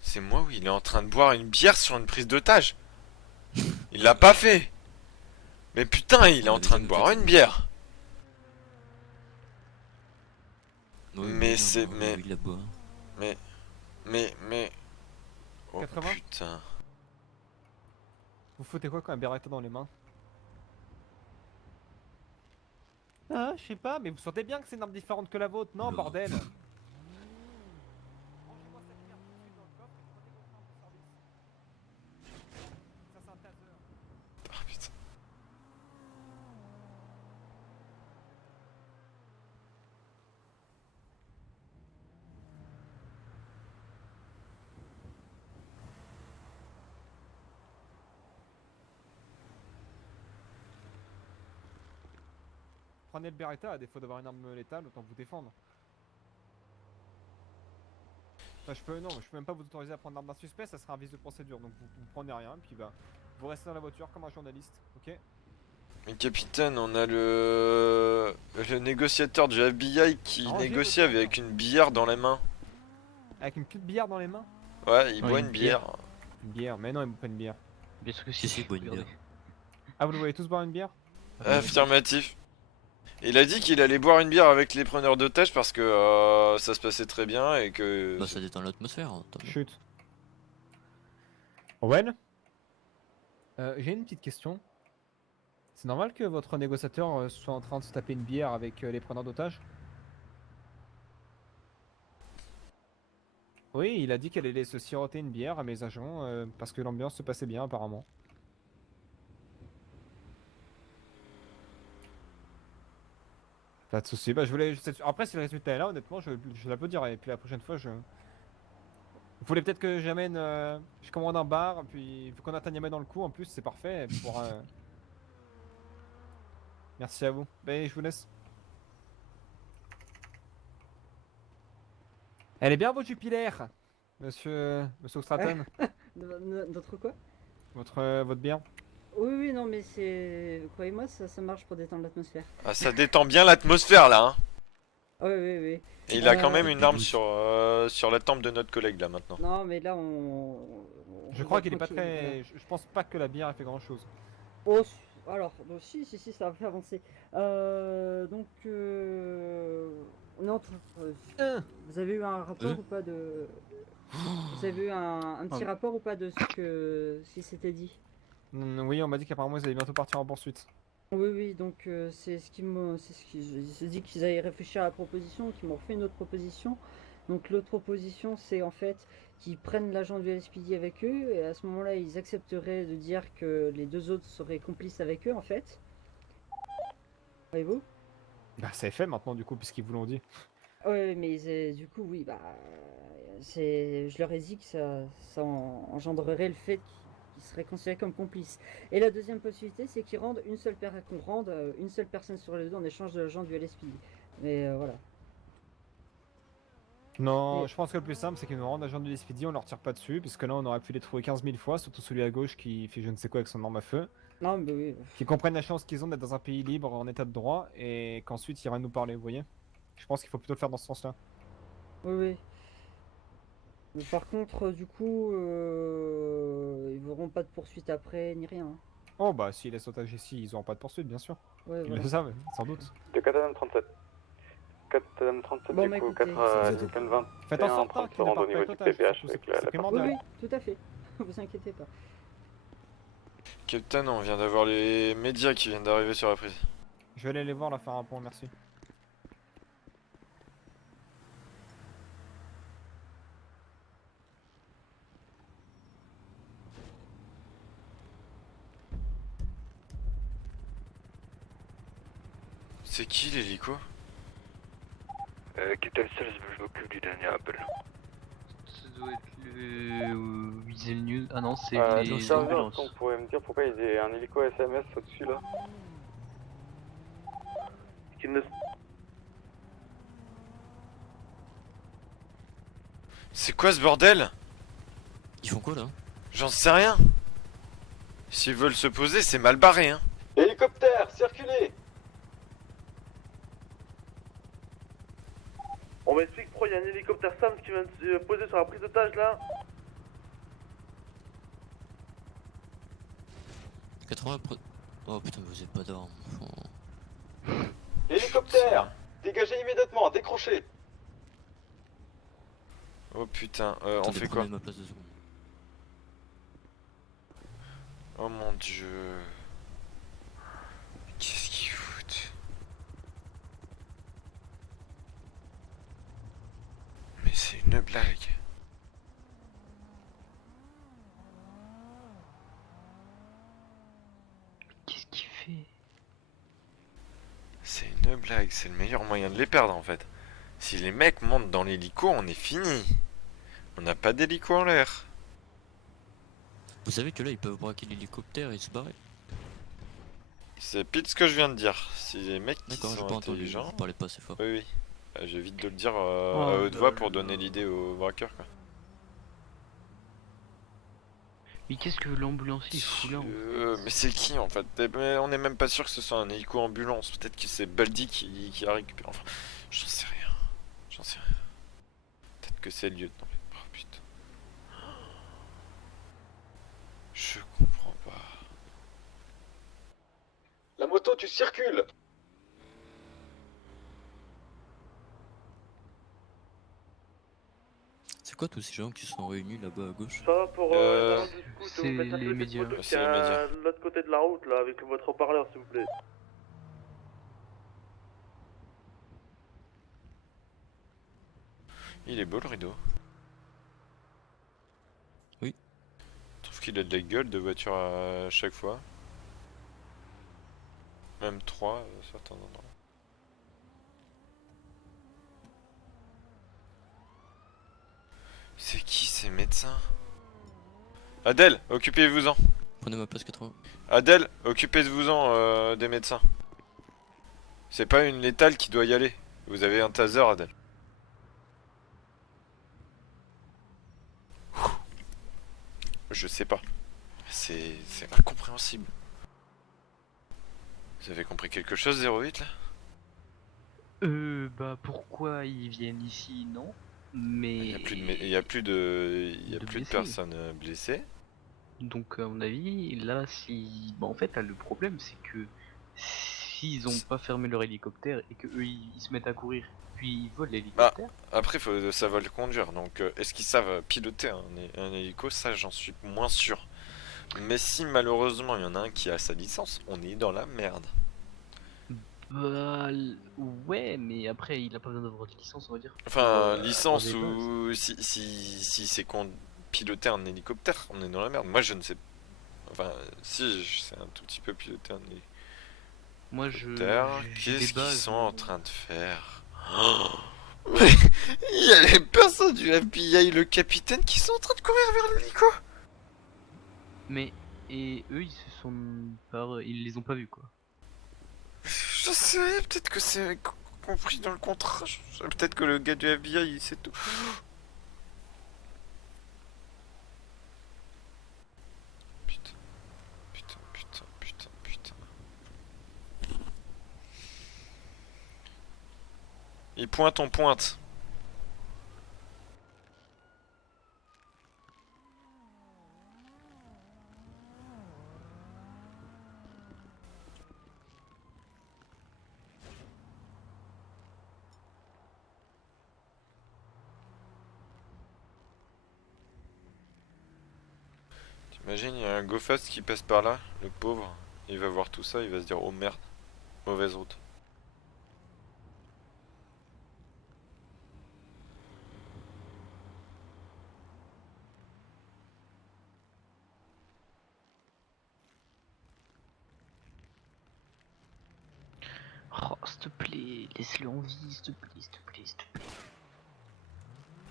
C'est moi où il est en train de boire une bière sur une prise d'otage. Il l'a pas fait. Mais putain, il est en train de boire une bière. Mais c'est... Mais... Oh 80. putain. Vous foutez quoi quand un Beretta dans les mains? Ah, je sais pas, mais vous sentez bien que c'est une arme différente que la vôtre, non, bordel? Ah putain. Prenez le Beretta, à défaut d'avoir une arme létale, autant vous défendre. Enfin, je peux même pas vous autoriser à prendre l'arme d'un suspect, ça sera un vice de procédure. Donc vous prenez rien, puis bah, vous restez dans la voiture comme un journaliste, ok? Mais capitaine, on a le négociateur du FBI qui Arrangez négocie votre avec une bière dans les mains. Avec une petite bière dans les mains? Ouais, il Ouais, boit une une bière. Une bière, mais non, il boit pas une bière. Bien sûr que Si, il boit une regardez. bière. Ah, vous le voyez tous boire une bière? Affirmatif. Il a dit qu'il allait boire une bière avec les preneurs d'otages parce que ça se passait très bien et que... Bah ça détend l'atmosphère. Hein, Chut. Owen, j'ai une petite question. C'est normal que votre négociateur soit en train de se taper une bière avec les preneurs d'otages? Oui, il a dit qu'elle allait se siroter une bière à mes agents parce que l'ambiance se passait bien apparemment. Pas de soucis, bah je voulais juste être sûr. Après si le résultat est là, honnêtement, je l'applaudirai. Et puis la prochaine fois, Vous voulez peut-être que j'amène... je commande un bar, puis vu qu'on a Tanyama dans le coup, en plus c'est parfait pour... Merci à vous. Ben je vous laisse. Elle est bien votre jupilaire, monsieur Stratton. D'autres quoi? Votre bière. Oui, non, mais c'est. Croyez-moi, ça marche pour détendre l'atmosphère. Ah, ça détend bien l'atmosphère là, hein. Oui. Et il a quand même une arme sur la tempe de notre collègue là maintenant. Non, mais là, Je crois qu'il est pas très... Je pense pas que la bière ait fait grand chose. Oh, alors, bon, si, ça va faire avancer. Donc, on est en train... Vous avez eu un rapport ou pas de... Vous avez eu un petit rapport ou pas de ce qui s'était dit? Oui, on m'a dit qu'apparemment ils allaient bientôt partir en poursuite. Oui, donc c'est ce qu'ils se dit qu'ils allaient réfléchir à la proposition, qu'ils m'ont fait une autre proposition. Donc l'autre proposition, c'est en fait qu'ils prennent l'agent du LSPD avec eux, et à ce moment-là, ils accepteraient de dire que les deux autres seraient complices avec eux, en fait. Voyez-vous? Bah c'est fait maintenant du coup, puisqu'ils vous l'ont dit. Ouais, mais du coup, oui, bah... Je leur ai dit que ça engendrerait le fait qu'ils seraient considérés comme complices. Et la deuxième possibilité, c'est qu'ils rendent qu'on rende une seule personne sur les deux en échange de l'agent du LSPD. Mais voilà. Non, je pense que le plus simple, c'est qu'ils nous rendent agent du LSPD, on leur tire pas dessus, puisque là on aurait pu les trouver 15 000 fois, surtout celui à gauche qui fait je ne sais quoi avec son arme à feu. Non, mais oui. Qui comprennent la chance qu'ils ont d'être dans un pays libre, en état de droit, et qu'ensuite ils iraient nous parler, vous voyez? Je pense qu'il faut plutôt le faire dans ce sens-là. Oui. Mais par contre, du coup, ils n'auront pas de poursuite après, ni rien. Oh bah s'ils laissent otage ici, ils auront pas de poursuite, bien sûr. Ouais, Ils voilà. le savent, sans doute. De Katadam 37. Katadam 37, Bon, du bah, coup, écoutez, 4 Faites en sorte train de qu'il se ne rendre au parte pas niveau avec du l'otage, PPH surtout, avec c'est la primordial. Oui, tout à fait. Vous inquiétez pas. Captain, on vient d'avoir les médias qui viennent d'arriver sur la prise. Je vais aller les voir, là, faire un point, merci. C'est qui l'hélico? Captain Sales, je m'occupe du dernier appel. Ça doit être le Weasel News. Ah non, c'est Donc les ça, ambulances. on pourrait me dire pourquoi il y a un hélico SMS au-dessus là? C'est quoi ce bordel? Ils font quoi là? J'en sais rien. S'ils veulent se poser, c'est mal barré, hein. Hélicoptère, circulez! On m'explique pourquoi il y a un hélicoptère SAM qui vient de se poser sur la prise d'otage là. 80 Oh putain, vous êtes pas d'armes. Hélicoptère! Dégagez immédiatement, décrochez! Oh putain, on Attendez, fait quoi? prenez ma place 2 secondes. Oh mon dieu. Qu'est-ce qu'ils foutent? Mais c'est une blague. Qu'est-ce qu'il fait? C'est une blague, c'est le meilleur moyen de les perdre en fait. Si les mecs montent dans l'hélico, on est fini. On n'a pas d'hélico en l'air. Vous savez que là ils peuvent braquer l'hélicoptère et se barrer. C'est pile ce que je viens de dire. Si les mecs qui D'accord, j'ai sont pas entendu, intelligents... vous parlez pas assez fort. Oui. J'évite de le dire à haute voix pour donner l'idée aux braqueurs quoi. Mais qu'est-ce que l'ambulancier fout là? Mais c'est qui en fait? Mais on est même pas sûr que ce soit un hélico ambulance. Peut-être que c'est Baldi qui a récupéré. Enfin, j'en sais rien. J'en sais rien. Peut-être que c'est le lieutenant. Oh putain. Je comprends pas. La moto, tu circules. C'est quoi tous ces gens qui sont réunis là-bas à gauche? Ça va pour c'est les médias. C'est de l'autre côté de la route là, avec votre haut-parleur s'il vous plaît. Il est beau le rideau. Oui. Je trouve qu'il a de la gueule de voiture à chaque fois. Même 3 à certains endroits. C'est qui ces médecins? Adèle, occupez-vous-en. Prenez ma place 80. Adèle, occupez-vous-en des médecins. C'est pas une létale qui doit y aller. Vous avez un taser, Adèle. Je sais pas. C'est incompréhensible. Vous avez compris quelque chose, 08 là? Bah pourquoi ils viennent ici, non. Mais... Il y a plus de blessés. personnes blessées. Donc à mon avis, là, si... Bah en fait, là, le problème, c'est que s'ils ont pas fermé leur hélicoptère et que eux ils se mettent à courir, puis ils volent l'hélicoptère... Après, faut savoir le conduire. Donc, est-ce qu'ils savent piloter un hélico? Ça, j'en suis moins sûr. Mais si malheureusement il y en a un qui a sa licence, on est dans la merde. Bah ouais, mais après il a pas besoin d'avoir de licence, on va dire. Enfin, licence ou si c'est qu'on piloter un hélicoptère, on est dans la merde. Moi je ne sais. Enfin, si je sais un tout petit peu piloter un hélicoptère. Moi je. Qu'est-ce qu'ils sont en train de faire? Mais il y a les personnes du FBI, le capitaine qui sont en train de courir vers l'hélico. Mais et eux ils se sont pas, ils les ont pas vus quoi. Je sais, peut-être que c'est compris dans le contrat. Peut-être que le gars du FBI il sait tout. Putain. Il pointe, on pointe. T'imagines, il y a un go-fast qui passe par là, le pauvre, il va voir tout ça, il va se dire oh merde, mauvaise route. Oh s'il te plaît, laisse-le en vie, s'il te plaît, s'il te plaît, s'il te plaît.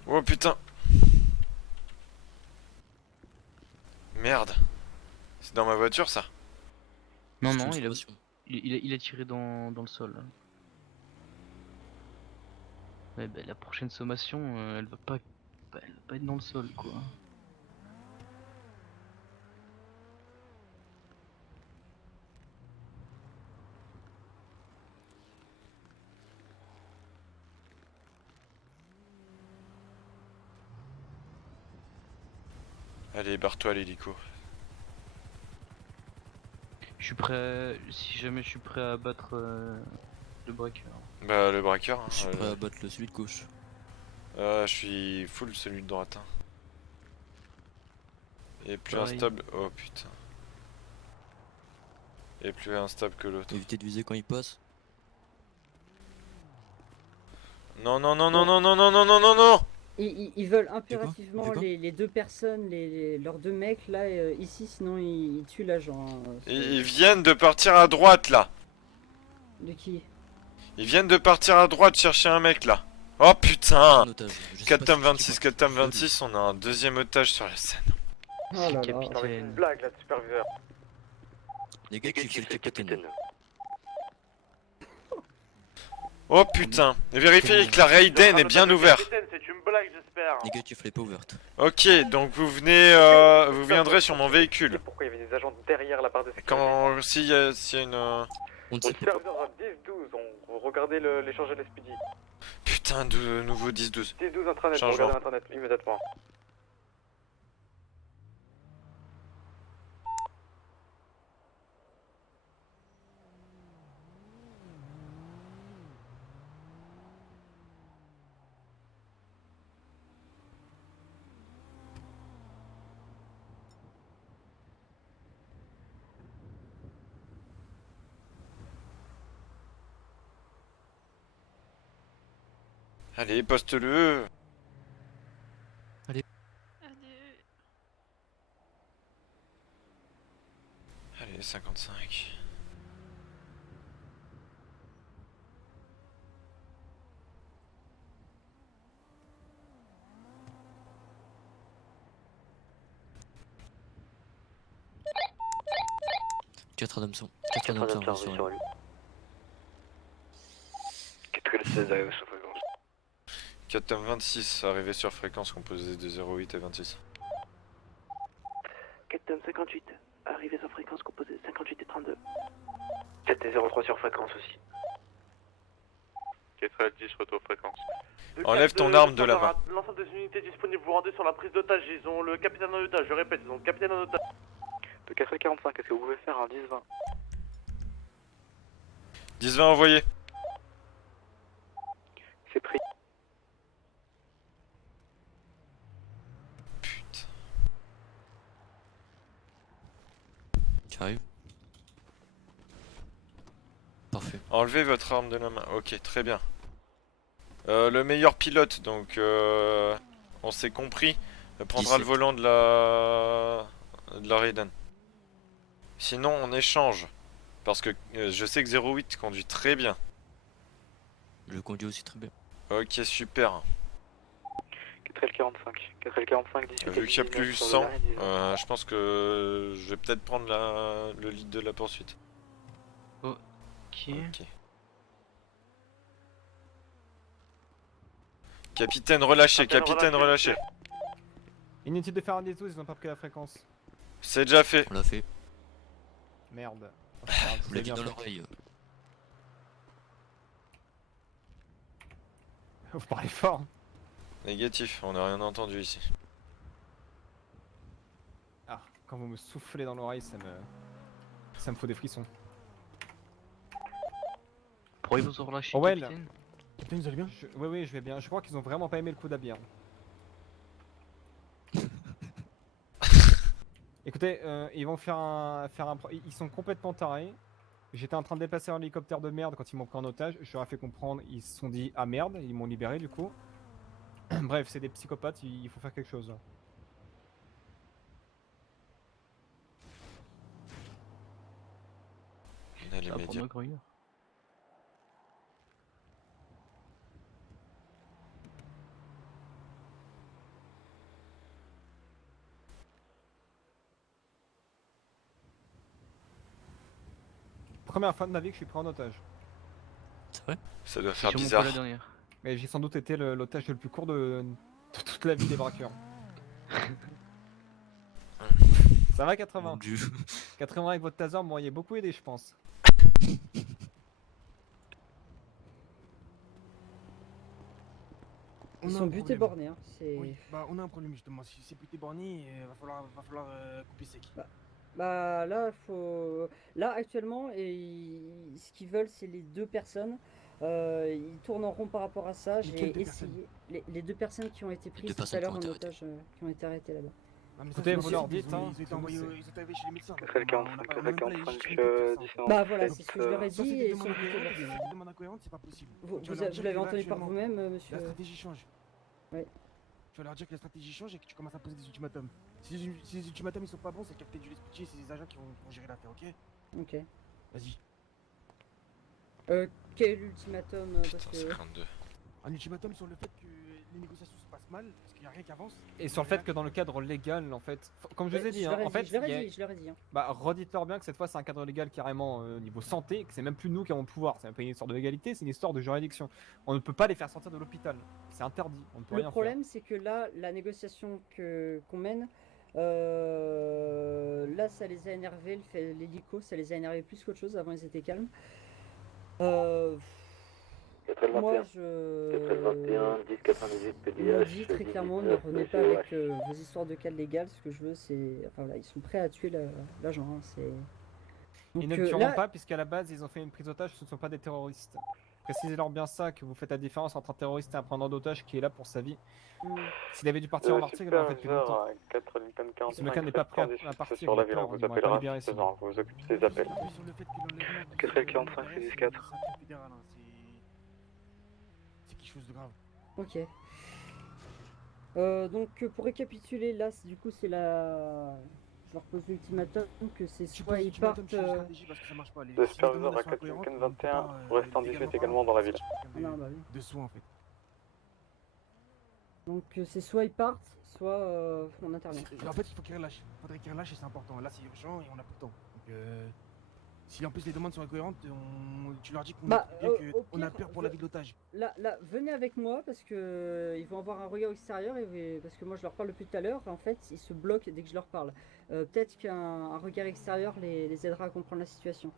Oh putain. Merde. C'est dans ma voiture ça? Non, non, il a tiré dans le sol. Ouais, bah, la prochaine sommation, elle va pas être dans le sol quoi. Allez, barre-toi l'hélico. Je suis prêt, si jamais je suis prêt à abattre le braqueur. Bah le braqueur. Hein, je suis prêt à abattre celui de gauche. Je suis full celui de droite. Hein. Et plus pareil. Instable. Oh putain. Et plus instable que l'autre. Évitez de viser quand il passe. Non non non non non non non non non non non. Ils veulent impérativement les deux personnes, leurs deux mecs là ici, sinon ils tuent l'agent. Ils viennent de partir à droite là. De qui? Ils viennent de partir à droite chercher un mec là. Oh putain. 4 26, 4 26, on a un deuxième otage sur la scène. Oh là là. C'est une blague là, superviseur. Négatif, c'est le capitaine. Oh putain, vérifiez que la Raiden est bien ouverte. C'est une blague, j'espère. Négatif, elle est pas ouverte. Ok, donc vous venez, vous viendrez sur mon véhicule. Pourquoi il y avait des agents derrière la barre de sécurité? Quand, s'il y a une... On ne Au sait pas. serveur à 10-12, on regardait l'échange de l'SPD. Putain de nouveau 10-12. 10-12 intranet, Changement. regardez l'intranet immédiatement. Allez, poste-le. Allez. Allez, 55. Quatre Adamson. 4 Adamson sur lui. 4L16 arrive sur fréquence. 4 tom 26, arrivé sur fréquence composée de 08 et 26. 4 tom 58, arrivé sur fréquence composée de 58 et 32. 4 et 03 sur fréquence aussi. 4L10, retour fréquence. Enlève ton arme de la main. L'ensemble des unités disponibles, vous rendez sur la prise d'otage. Ils ont le capitaine en otage, je répète, ils ont le capitaine en otage. De 4L45, est-ce que vous pouvez faire un 10-20? 10-20 envoyé. C'est pris. Tu arrives? Parfait. Enlevez votre arme de la main. Ok, très bien. Le meilleur pilote, donc on s'est compris, prendra 17. le volant de la Raiden. Sinon, on échange. Parce que je sais que 08 conduit très bien. Je conduis aussi très bien. Ok, super. 4L45. 4L45, 18. Vu qu'il n'y a plus 100, je pense que je vais peut-être prendre le lead de la poursuite. Ok. Capitaine relâché, capitaine relâché. Inutile de faire un détour, ils ont pas pris la fréquence. C'est déjà fait. On l'a fait. Merde. Je vous l'ai dit dans l'oreille. Vous parlez fort. Négatif, on n'a rien entendu ici. Ah, quand vous me soufflez dans l'oreille, ça me faut des frissons. Pourriez-vous vous relâcher, Orwell. capitaine? Capitaine, vous allez bien? Oui, je vais bien. Je crois qu'ils ont vraiment pas aimé le coup d'Abier. Écoutez, ils vont ils sont complètement tarés. J'étais en train de déplacer un hélicoptère de merde quand ils m'ont pris en otage. Je leur ai fait comprendre, ils se sont dit ah merde, ils m'ont libéré du coup. Bref, c'est des psychopathes, il faut faire quelque chose. On a les Ça va médias. prendre un grouille. Première fois de ma vie que je suis pris en otage. C'est vrai? Ça doit faire Sûrement bizarre. pas la dernière. Mais j'ai sans doute été l'otage le plus court de toute la vie des braqueurs. Ça va 80? Mon Dieu. 80 avec votre taser m'auriez beaucoup aidé je pense. Ils sont butés bornés, hein. Oui, bah on a un problème justement. Si c'est buté borné, va falloir couper sec. Bah là, là actuellement, ce qu'ils veulent, c'est les deux personnes. Ils tournent en rond par rapport à ça. J'ai essayé les deux personnes qui ont été prises tout à l'heure en otage, qui ont été arrêtées là-bas. Écoutez, vous leur dites, hein. Ils ont été envoyés, ils sont arrivés chez les médecins. 4L45, Bah voilà, c'est ce que je leur ai dit et ils sont butés bornés. Des demandes incohérentes, c'est pas possible. Vous l'avez entendu par vous-même, monsieur. La stratégie change. Oui. Tu vas leur dire que la stratégie change et que tu commences à poser des ultimatums. Si les ultimatums ils sont pas bons, c'est le capitaine du Lespitier et c'est les agents qui vont gérer l'affaire, ok? Ok. Vas-y. Quel ultimatum parce que... 52. Un ultimatum sur le fait que les négociations se passent mal, parce qu'il n'y a rien qui avance. Et sur le fait que dans le cadre légal, en fait, comme je vous ai dit, Je hein, leur ai en fait, dit, je leur il y a- ai dit, je leur ai dit. Hein. bah, redites-leur bien que cette fois c'est un cadre légal carrément au niveau santé, que c'est même plus nous qui avons le pouvoir. C'est même pas une histoire de légalité, c'est une histoire de juridiction. On ne peut pas les faire sortir de l'hôpital. C'est interdit. On ne peut Le rien problème, c'est que là, la négociation qu'on mène, là, ça les a énervés, l'hélico, ça les a énervés plus qu'autre chose. Avant, ils étaient calmes. Moi, je... 4L21, 1098 On PDH. dit très clairement, ne revenez pas avec vos histoires de cas légales. Ce que je veux, c'est... Enfin, voilà, ils sont prêts à tuer l'agent. Hein, c'est... Ils ne le tueront pas, puisqu'à la base, ils ont fait une prise d'otage, ce ne sont pas des terroristes. Précisez-leur bien ça, que vous faites la différence entre un terroriste et un preneur d'otage qui est là pour sa vie. S'il avait dû partir en martyr, il l'aurait fait depuis longtemps. Ce mec n'est pas prêt à partir, sur la ville, il on vous m'aurait pas appellera. libéré ici. Vous vous occupez des appels. 4L45, c'est 4. C'est quelque chose de grave. Ok. Donc pour récapituler, là du coup c'est la... Je leur pose l'ultimatum que c'est soit ils partent... Le superviseur à 4L21, vous restez en 18 également dans la ville. Non, bah oui. De soins en fait. Donc c'est soit ils partent, soit on intervient. En fait il faut qu'ils relâchent. Il faudrait qu'ils relâchent et c'est important. Là c'est urgent et on a peu de temps. Donc si en plus les demandes sont incohérentes, tu leur dis qu'on on a peur pour la vie de l'otage. Là, venez avec moi parce que ils vont avoir un regard extérieur et parce que moi je leur parle depuis tout à l'heure. En fait, ils se bloquent dès que je leur parle. Peut-être qu'un regard extérieur les aidera à comprendre la situation.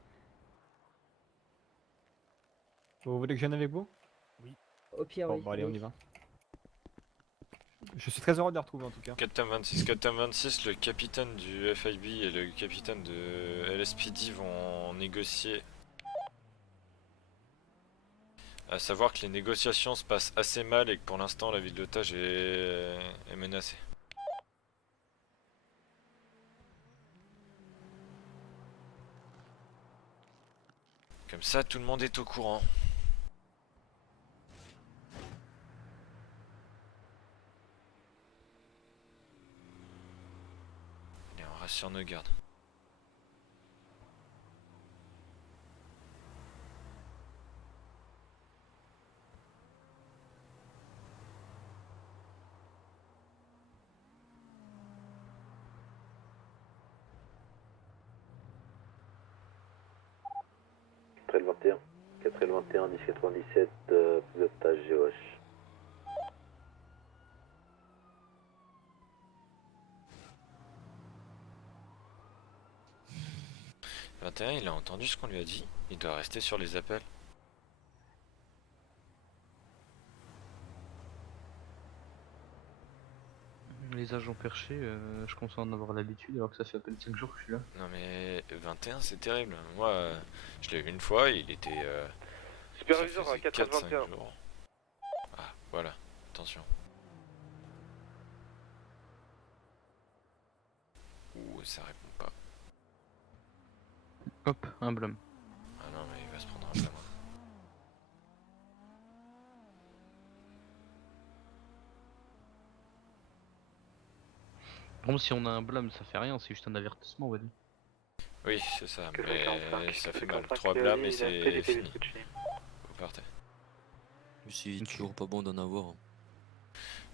Vous voulez que je vienne avec vous? Oui. Au pire, bon, oui. Bon, allez, oui. on y va. Je suis très heureux de les retrouver en tout cas. 4M26, le capitaine du FIB et le capitaine de LSPD vont négocier. À savoir que les négociations se passent assez mal et que pour l'instant la ville d'otage est menacée. Comme ça, tout le monde est au courant. Et on rassure nos gardes. L21, 4L21, 1097, pilotage GOH. Le 21, il a entendu ce qu'on lui a dit. Il doit rester sur les appels. Les agents perchés, je commence à en avoir l'habitude alors que ça fait à peine 5 jours que je suis là. Non mais 21 c'est terrible. Moi je l'ai eu une fois, il était... Superviseur à 421. Ah voilà, attention. Ouh ça répond pas. Hop, un blâme. Ah non mais il va se prendre un blâme. Par contre, si on a un blâme, ça fait rien, c'est juste un avertissement, on va dire. Oui, c'est ça, mais ça fait mal. 3 blâmes et c'est fini. Vous partez. Mais c'est toujours pas bon d'en avoir.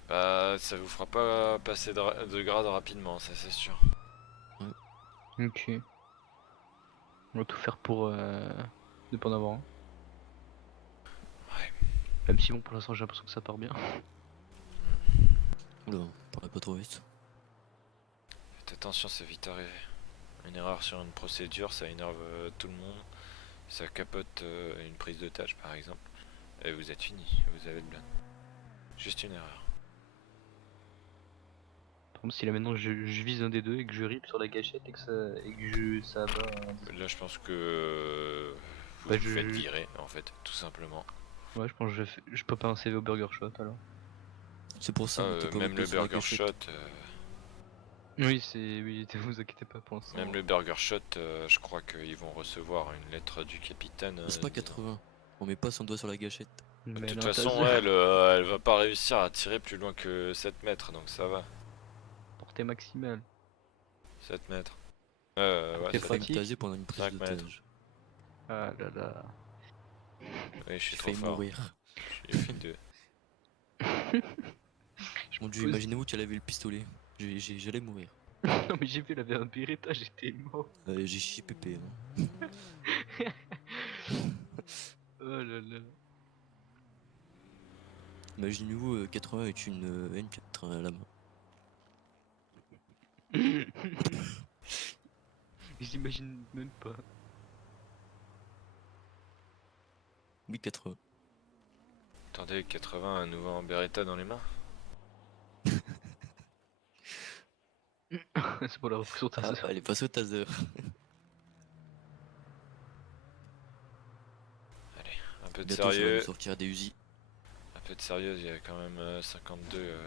Bah, ça vous fera pas passer de grade rapidement, ça c'est sûr. Ok. On va tout faire pour ne pas en avoir un. Ouais. Même si bon, pour l'instant, j'ai l'impression que ça part bien. Oula, parlez pas trop vite. Faites attention, c'est vite arrivé. Une erreur sur une procédure, ça énerve tout le monde. Ça capote une prise d'otage par exemple. Et vous êtes fini, vous avez le blâme. Juste une erreur. Par contre, si là maintenant je vise un des deux et que je rip sur la gâchette et que ça va. Là, je pense que vous Bah, vous faites virer en fait, tout simplement. Ouais, je pense que je peux pas un CV au Burger Shot alors. C'est pour ça que même le Burger Shot. Oui, oui, vous inquiétez pas pour l'instant. Même le Burger Shot, je crois qu'ils vont recevoir une lettre du capitaine. C'est pas 80. On met pas son doigt sur la gâchette. De toute façon, elle va pas réussir à tirer plus loin que 7 mètres, donc ça va. Portée maximale. 7 mètres. T'es ouais, tasé pendant une prise d'otage. Ah là là. Oui, je suis trop fort. Mourir. Je suis F2. Mon dieu, imaginez-vous qu'elle avait le pistolet. J'allais mourir. Non mais j'ai vu, elle avait un Beretta, j'étais mort. J'ai chié pépé. Hein. Oh là là. Imaginez-vous 80 avec une N4 à la main. J'imagine même pas. Oui, 80. Attendez, 80, un nouveau Beretta dans les mains? C'est pour la reprise au taser. Ah, elle est passée au taser. Allez, un peu de Bientôt, ça va sérieux. nous sortir des Uzi. Un peu de sérieux, il y a quand même 52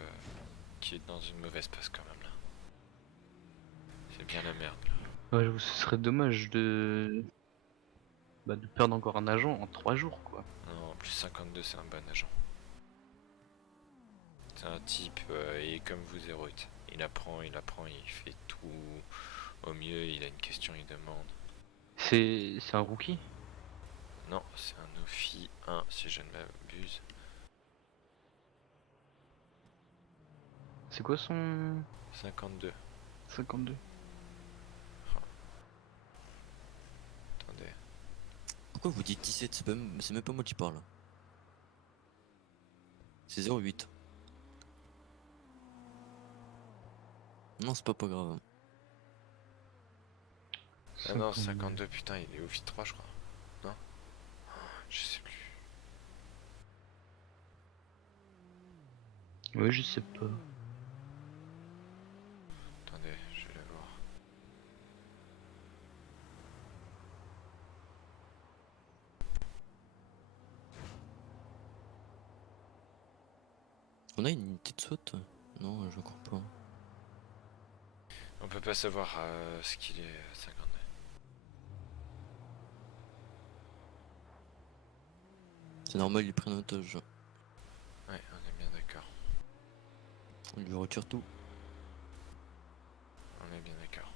qui est dans une mauvaise passe quand même là. C'est bien la merde là. Ouais, j'avoue, ce serait dommage de... Bah, de perdre encore un agent en 3 jours quoi. Non, en plus 52 c'est un bon agent. C'est un type, et comme vous 08. Il apprend, il fait tout au mieux, il a une question, il demande. C'est un rookie? Non, c'est un OFI 1 si je ne m'abuse. C'est quoi son... 52. 52. Attendez. Pourquoi vous dites 17? C'est même pas moi qui parle. C'est 08. Non, c'est pas grave. Ah non, 52, putain, il est OFI 3 je crois. Non? Je sais plus. Ouais, je sais pas. Attendez, je vais la voir. On a une unité de SWAT? Non, je crois pas. On peut pas savoir ce qu'il est 52. C'est normal, ils prennent un otage. Ouais, on est bien d'accord. On lui retire tout. On est bien d'accord.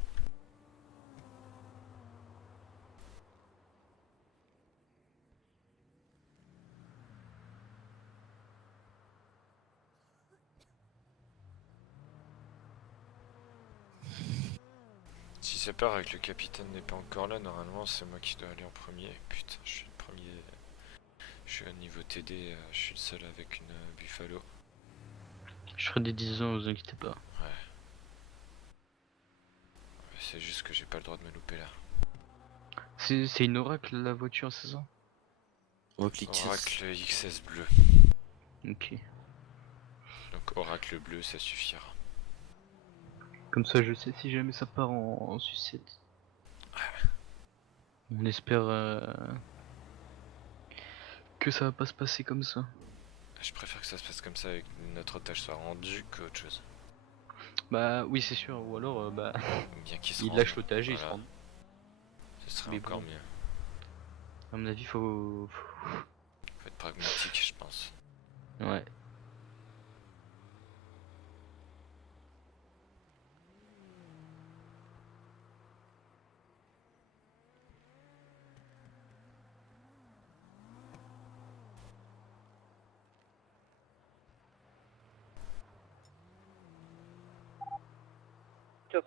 Si ça part et que le capitaine n'est pas encore là, normalement c'est moi qui dois aller en premier. Putain, je suis le premier. Je suis à niveau TD, je suis le seul avec une Buffalo. Je ferai des 10 ans, vous inquiétez pas. Ouais. C'est juste que j'ai pas le droit de me louper là. C'est une Oracle la voiture, c'est ça? Oracle XS. Oracle XS bleu. Ok. Donc Oracle bleu, ça suffira. Comme ça, je sais si jamais ça part en sucette. On espère que ça va pas se passer comme ça. Je préfère que ça se passe comme ça et que notre otage soit rendu qu'autre chose. Bah oui, c'est sûr. Ou alors, bah, Ou bien qu'il se il rende, lâche l'otage et il se voilà. rend. Ce serait Mais encore bon. mieux. À mon avis, faut être pragmatique, je pense. Ouais.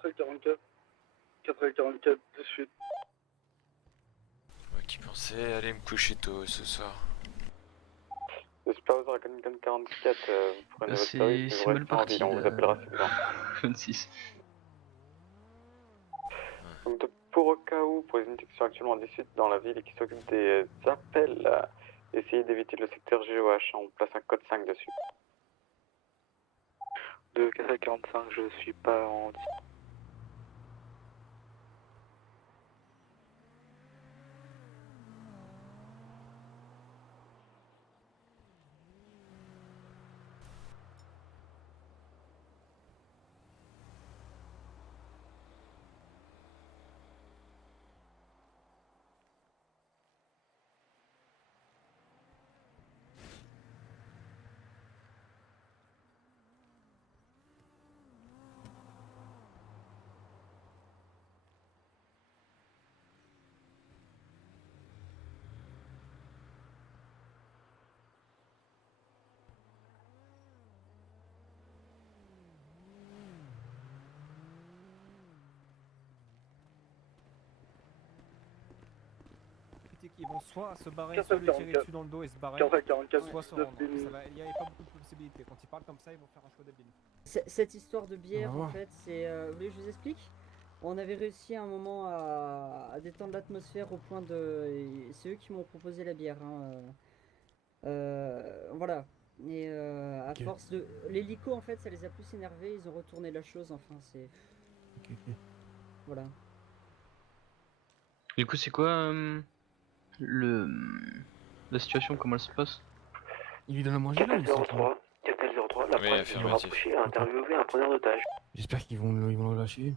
L 44. 4L44 de suite. Moi qui pensais aller me coucher tôt ce soir. Le superviseur à Gun 44, vous prenez votre C'est service, mais vous mal restez en parti. vie, on vous appellera si besoin. 26. Donc pour au cas où, pour les unités qui sont actuellement en 18 dans la ville et qui s'occupent des appels, essayez d'éviter le secteur GOH, on place un code 5 dessus. De 445, je suis pas en... ils vont soit se barrer, soit lui tirer dessus dans le dos et se barrer, soit se rendre. Il n'y a pas beaucoup de possibilités. Quand ils parlent comme ça, ils vont faire un choix débile. Cette histoire de bière, On va en voir. fait, c'est. Vous voulez que je vous explique? On avait réussi à un moment à détendre l'atmosphère au point de. et c'est eux qui m'ont proposé la bière. Hein. Voilà. Et à Ok. force de. L'hélico, en fait, ça les a plus énervés. Ils ont retourné la chose. Enfin, c'est. Voilà. Du coup, c'est quoi la situation, comment elle se passe? Il lui donne à manger là ou c'est quoi? 0403, la Oui, presse affirmatif. rapprochée a interviewé un preneur d'otage. J'espère qu'ils vont le relâcher.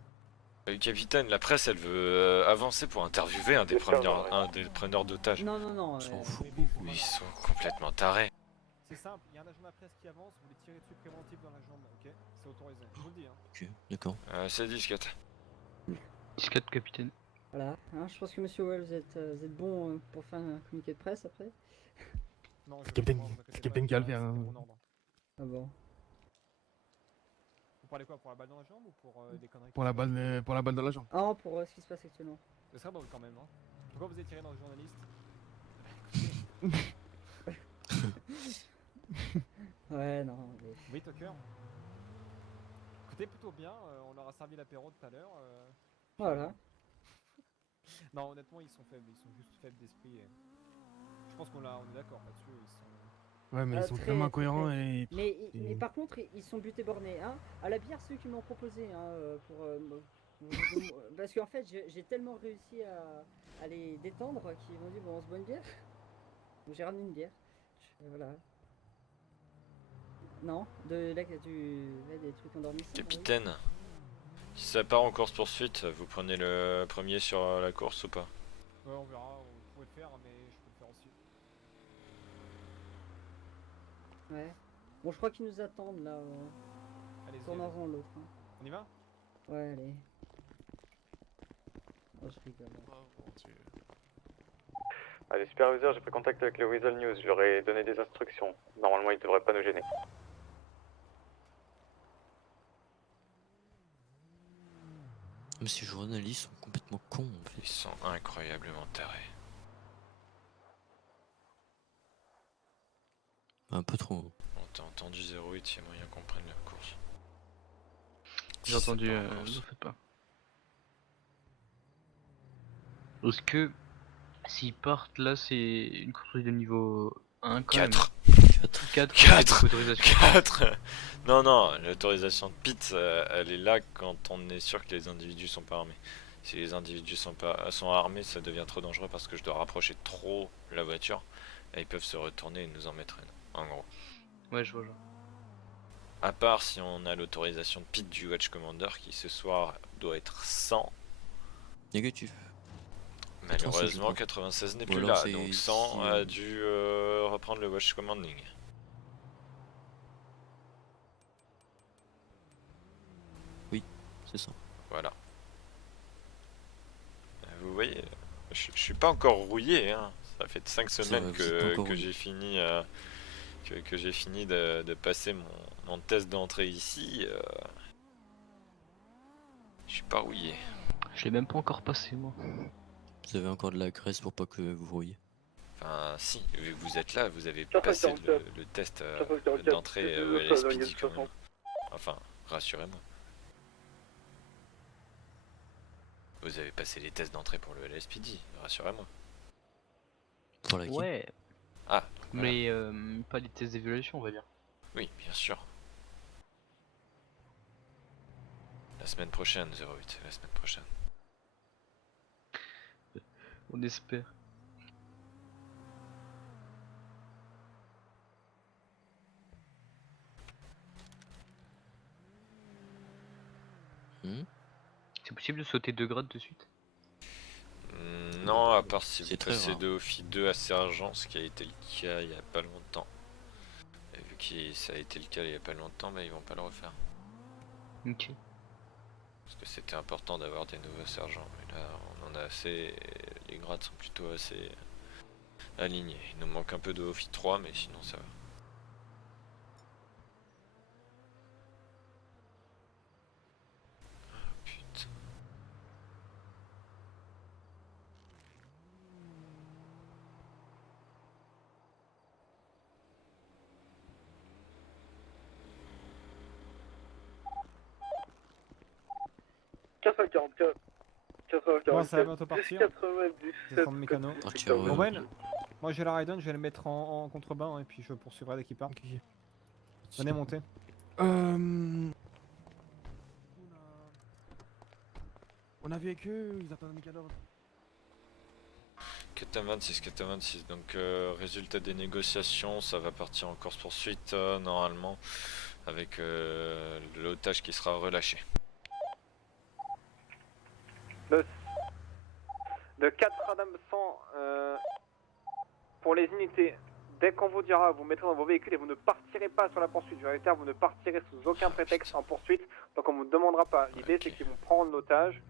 Capitaine, la presse, elle veut avancer pour interviewer un des preneurs d'otages. Non, non, non. Ils s'en foutent. Ils sont complètement tarés. C'est simple, il y a un agent de la presse qui avance, vous les tirez dessus préventif dans la jambe, ok? C'est autorisé, je vous le dis. Hein. Ok, d'accord. C'est 10-4. 10-4, capitaine. Voilà. Hein, je pense que monsieur Wells, vous êtes bon pour faire un communiqué de presse après. Non, C'est Captain qui va le faire. Hein. Ah bon. Vous parlez quoi, pour la balle dans la jambe ou pour des conneries? Pour la balle dans la jambe. Ah, pour ce qui se passe actuellement. Ce serait drôle quand même, hein. Pourquoi vous avez tiré dans le journaliste? Ouais, non. Mais... Oui, Tucker. Écoutez, plutôt bien, on leur a servi l'apéro tout à l'heure. Voilà. Non, honnêtement, ils sont faibles, ils sont juste faibles d'esprit. Et... Je pense on est d'accord là-dessus. Ils sont... Ouais, mais ils sont très, tellement très incohérents faibles. et. Mais par contre, ils sont butés bornés. Hein. À la bière, ceux qui m'ont proposé. Hein, parce qu'en fait, j'ai tellement réussi à les détendre qu'ils m'ont dit bon, on se boit une bière. Donc j'ai ramené une bière. Voilà. Non, des trucs endormissants. Capitaine, si ça part en course poursuite, vous prenez le premier sur la course ou pas? Ouais, on verra, on pourrait le faire, mais je peux le faire aussi. Ouais. Bon, je crois qu'ils nous attendent là. Allez-y. Tourne en rond l'autre. Hein. On y va? Ouais, allez. Oh, je rigole. Allez, superviseur, j'ai pris contact avec le Weasel News, je leur ai donné des instructions. Normalement, ils devraient pas nous gêner. Mais ces journalistes sont complètement cons en fait. Ils sont incroyablement tarés. Un peu trop. Bon, t'as entendu 08, il y a moyen qu'on prenne la course. J'ai entendu, ne vous faites pas. Est-ce que s'ils partent là, c'est une course de niveau 1 quand 4. même 4 autorisation. 4. Non, non, l'autorisation de pit, elle est là quand on est sûr que les individus sont pas armés. Si les individus sont armés, ça devient trop dangereux parce que je dois rapprocher trop la voiture. Et ils peuvent se retourner et nous en mettre une, en gros. Ouais, je vois. À part si on a l'autorisation de pit du Watch Commander qui ce soir doit être 100. Négatif. Malheureusement 96 n'est plus là, donc 100 a dû reprendre le Watch Commanding. Oui, c'est ça. Voilà. Vous voyez, je suis pas encore rouillé, hein. Ça fait 5 semaines que j'ai fini que j'ai fini de passer mon test d'entrée ici. Je suis pas rouillé. Je l'ai même pas encore passé moi. Vous avez encore de la graisse pour pas que vous rouillez. Enfin si, vu que vous êtes là, vous avez passé le test d'entrée au LSPD quand même. Enfin, rassurez-moi. Vous avez passé les tests d'entrée pour le LSPD, rassurez-moi. Pour la ouais. Ah, voilà. Mais pas les tests d'évaluation, on va dire. Oui, bien sûr. La semaine prochaine, 08, la semaine prochaine. On espère. C'est possible de sauter 2 grades de suite? Non, à part si vous très passez rare. de Office 2 à Sergent, ce qui a été le cas il y a pas longtemps. Et vu que ça a été le cas il y a pas longtemps, bah, ils vont pas le refaire. Ok. Parce que c'était important d'avoir des nouveaux sergents. Mais là, on en a assez. Et les grades sont plutôt assez alignés. Il nous manque un peu de Office 3, mais sinon ça va. 4h44. 4h44. Bon, ça va bientôt partir. 97. Descendre le mécano. Owen, moi j'ai la Raiden, je vais le mettre en contrebas et puis je poursuivrai dès qu'il part. Venez monter. On a vu avec eux, ils attendent un mécano. 426, donc résultat des négociations, ça va partir en course poursuite normalement avec l'otage qui sera relâché. De 4 Adam 100 pour les unités. Dès qu'on vous dira, vous mettrez dans vos véhicules et vous ne partirez pas sur la poursuite. Prioritaire, vous ne partirez sous aucun prétexte en poursuite. Donc on ne vous demandera pas. L'idée c'est qu'ils vont prendre l'otage,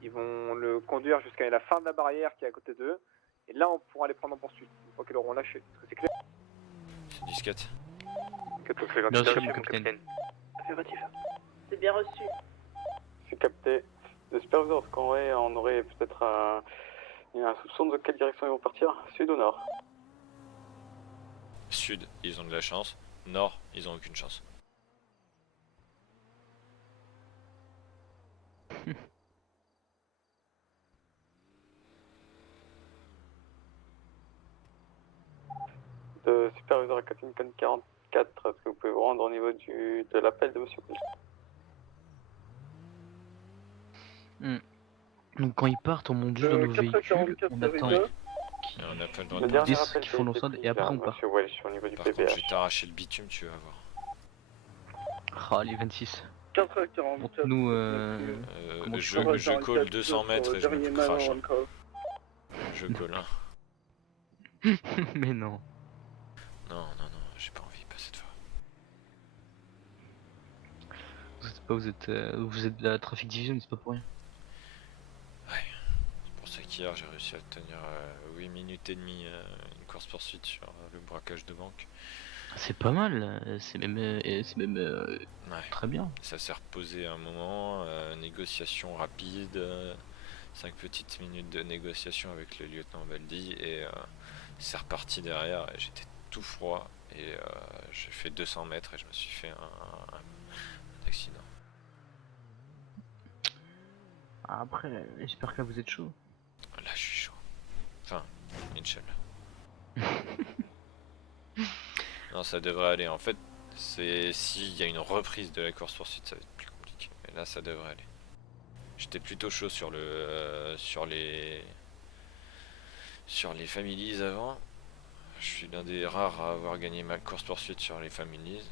ils vont le conduire jusqu'à la fin de la barrière qui est à côté d'eux. Et là on pourra les prendre en poursuite, une fois qu'ils l'auront lâché. Est-ce que c'est clair? C'est disquette. Bien sûr, mon capitaine. Affirmatif. C'est bien reçu. C'est capté. Le superviseur, est-ce qu'on aurait peut-être un soupçon de quelle direction ils vont partir? Sud ou nord? Sud, ils ont de la chance. Nord, ils ont aucune chance. De superviseur à Captain 44, est-ce que vous pouvez vous rendre au niveau de l'appel de monsieur Donc quand ils partent, on monte juste dans nos véhicules, on attend On a pas le droit qu'ils de disent qu'ils font leur solde et après on part. Par contre, je vais t'arracher le bitume, tu vas voir. Ah, les 26. 4h40. Montre-nous je colle 200 mètres et je me crache. Je colle hein. Mais non. Non, j'ai pas envie, pas cette fois. Vous êtes de la Traffic Division, mais c'est pas pour rien. C'est pour ça qu'hier j'ai réussi à tenir 8 minutes et demie une course poursuite sur le braquage de banque. C'est pas mal, c'est même très bien. Ça s'est reposé un moment, négociation rapide, 5 petites minutes de négociation avec le lieutenant Baldi et c'est reparti derrière et j'étais tout froid et j'ai fait 200 mètres et je me suis fait un accident. Après, j'espère que là vous êtes chaud. Là je suis chaud. Enfin, Inch'Allah. Non, ça devrait aller. En fait, c'est s'il y a une reprise de la course poursuite, ça va être plus compliqué. Mais là, ça devrait aller. J'étais plutôt chaud sur les families avant. Je suis l'un des rares à avoir gagné ma course poursuite sur les families.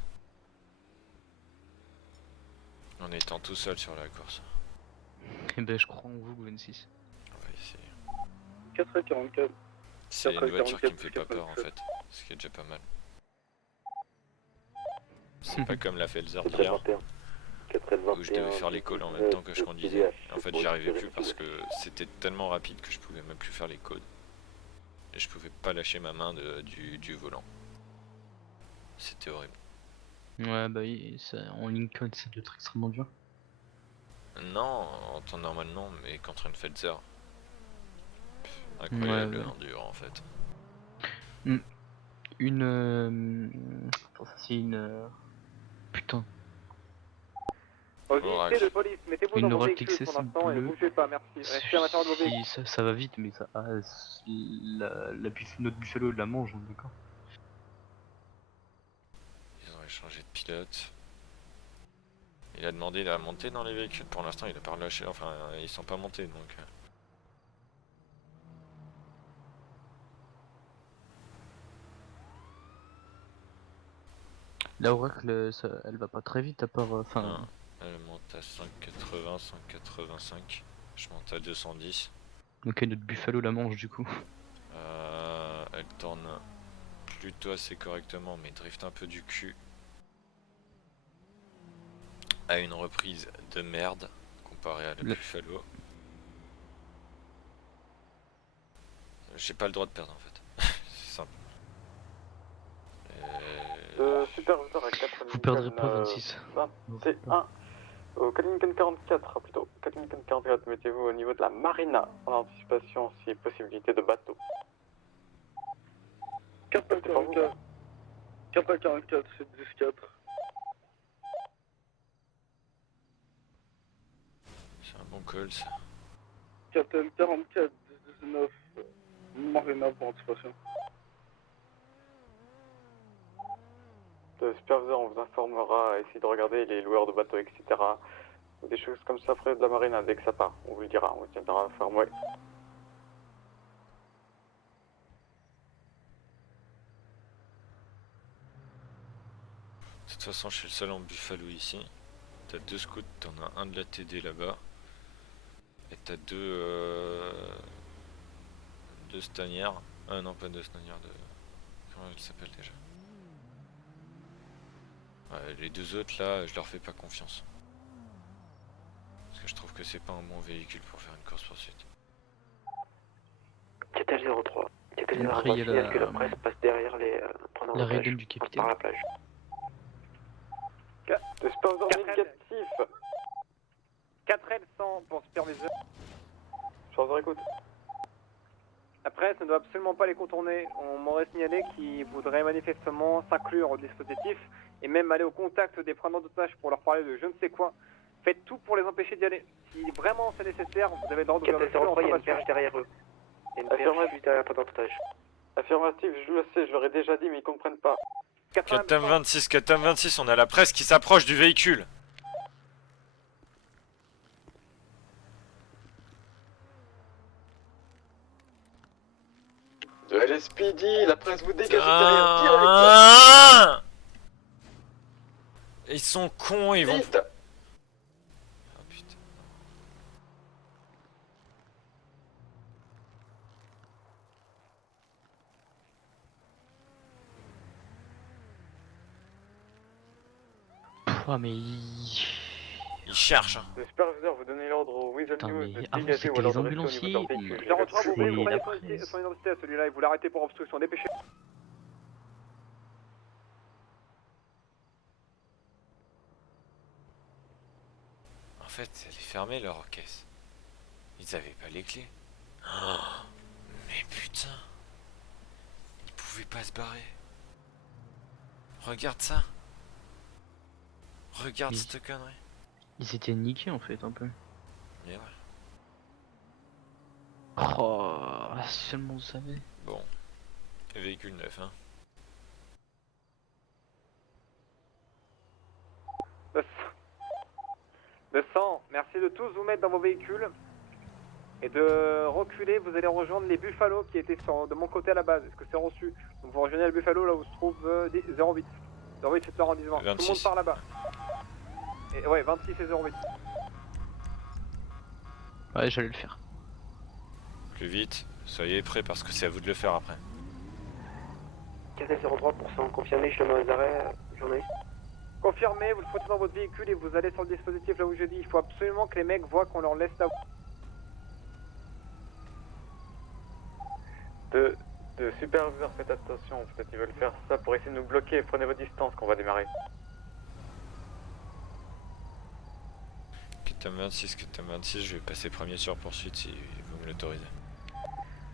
En étant tout seul sur la course. Eh ben, je crois en vous, Gwen 6. On va essayer. 4h44. C'est une voiture qui me fait pas peur en fait, ce qui est déjà pas mal. C'est pas comme la Felzer d'hier, où je devais faire les calls en même temps que je conduisais. Et en fait j'y arrivais plus parce que c'était tellement rapide que je pouvais même plus faire les codes. Et je pouvais pas lâcher ma main du volant. C'était horrible. Ouais bah oui, en Lincoln ça doit être extrêmement dur. Non, en temps normal non, mais contre une Felzer. Incroyable ouais. l'enduro en fait. Attends, ça c'est une... Putain. Unité de police, mettez-vous dans vos véhicules pour l'instant et ne bougez pas, merci. Restez à l'intérieur de vos véhicules. Ça va vite, mais ça... notre Buffalo la mange, d'accord. Ils ont échangé de pilote. Il a demandé à monter dans les véhicules, pour l'instant il a pas relâché, enfin ils sont pas montés donc... La Oracle, elle va pas très vite à part... Non, elle monte à 180, 185, je monte à 210. Ok, notre Buffalo la mange du coup. Elle tourne plutôt assez correctement mais drift un peu du cul. À une reprise de merde comparé à la Buffalo. J'ai pas le droit de perdre en fait, c'est simple. Superviseur à 4 Vous perdrez pas 26. 21. Au Kaliningrad 44 plutôt. Kaliningrad 44, mettez-vous au niveau de la marina en anticipation si possibilité de bateau. 4h44. 4h44, c'est 10-4. C'est un bon call ça. Captain 44 19 Marina pour anticipation. Le superviseur, on vous informera, essayez de regarder les loueurs de bateaux, etc. Des choses comme ça, frais de la marine, dès que ça part, on vous le dira, on vous tiendra informé. De toute façon, je suis le seul en Buffalo ici. T'as 2 scouts, t'en as un de la TD là-bas. Et t'as deux stanières. Ah non, pas 2 stanières, de... Comment elle s'appelle déjà? Ouais, les 2 autres là, je leur fais pas confiance. Parce que je trouve que c'est pas un bon véhicule pour faire une course poursuite. Catel 03. Catel Après, 03 il y a signale que la presse passe derrière les preneurs la d'otages raiden du capitaine. par la plage. Le superviseur négatif. 4L100 pour superviseur. Superviseur, écoute. La presse ne doit absolument pas les contourner. On m'aurait signalé qu'ils voudraient manifestement s'inclure au dispositif et même aller au contact des preneurs d'otages pour leur parler de je ne sais quoi. Faites tout pour les empêcher d'y aller. Si vraiment c'est nécessaire, vous avez le droit de Catel 03, il y a une perche derrière eux. Il y a une perche juste derrière le preneur d'otages. Affirmatif, je le sais, je leur ai déjà dit, mais ils comprennent pas. Captain 26, on a la presse qui s'approche du véhicule. De LSPD, la presse vous dégage derrière, direct. Ils sont cons, ils vont... Vite. Oh putain. Oh mais il cherche. Hein. Le superviseur, vous donnez l'ordre au Weasel Putain, News mais de avant, dégager c'était ou alors les de rester au niveau de leur ambulanciers, véhicule. Je retrouve, vous C'est prenez la son identité à celui-là et vous l'arrêtez pour obstruction. Dépêchez. En fait, elle est fermée leur caisse. Ils avaient pas les clés. Oh, mais putain. Ils pouvaient pas se barrer. Regarde ça. Regarde cette connerie. Ils étaient niqués en fait un peu. Mais ouais. Oh, si seulement on savait. Bon. Véhicule neuf, hein. Le sang, merci de tous vous mettre dans vos véhicules et de reculer. Vous allez rejoindre les Buffalo qui étaient de mon côté à la base. Est-ce que c'est reçu? Donc vous rejoignez les Buffalo là où se trouve 08. 08 c'est l'arrondissement. Tout le monde part là-bas. Et ouais, 26 et 08. Ouais, j'allais le faire. Plus vite, soyez prêts parce que c'est à vous de le faire après. Catel 03%, confirmé, je te mets aux arrêts, journaliste. Confirmé, vous le foutez dans votre véhicule et vous allez sur le dispositif là où je dis. Il faut absolument que les mecs voient qu'on leur laisse la... De superviseur, faites attention, peut-être qu'ils veulent faire ça pour essayer de nous bloquer. Prenez vos distances qu'on va démarrer. Captain 26, je vais passer premier sur poursuite si vous me l'autorisez.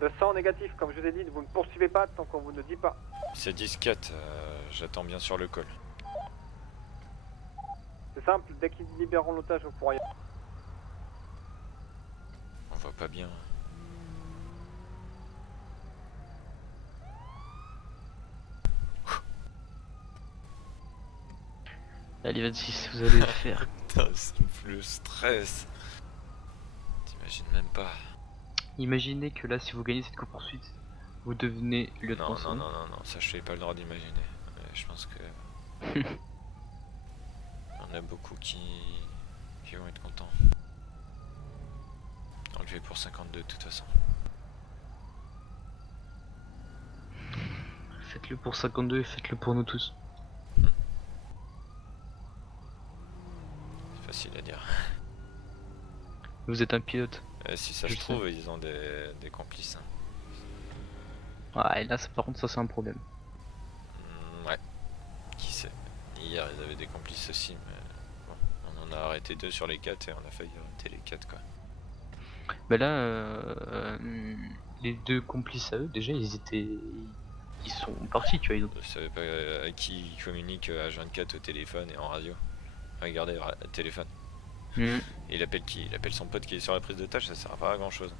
Le sang négatif, comme je vous ai dit, vous ne poursuivez pas tant qu'on vous ne dit pas. C'est 10-4, j'attends bien sur le col. C'est simple, dès qu'ils libéreront l'otage, vous pourrez... On voit pas bien. Allez 26, vous allez le faire. Putain, ça me fout le stress. T'imagines même pas. Imaginez que là, si vous gagnez cette course-poursuite, vous devenez lieutenant. Non, ça je n'ai pas le droit d'imaginer. Je pense que... Il y en a beaucoup qui vont être contents. Enlevé pour 52 de toute façon. Faites-le pour 52 et faites-le pour nous tous. C'est facile à dire. Vous êtes un pilote. Si ça se trouve, ils ont des complices. Hein. Ah, et là, par contre, ça c'est un problème. Ouais. Qui sait. Hier, ils avaient des complices aussi, mais bon, on en a arrêté 2 sur les 4 et on a failli arrêter les 4 quoi. Bah là, les 2 complices à eux, déjà, ils sont partis, tu vois. Je savais pas à qui ils communiquent H24 au téléphone et en radio. Regardez, téléphone. Il appelle qui? Il appelle son pote qui est sur la prise d'otage, ça sert pas à grand chose.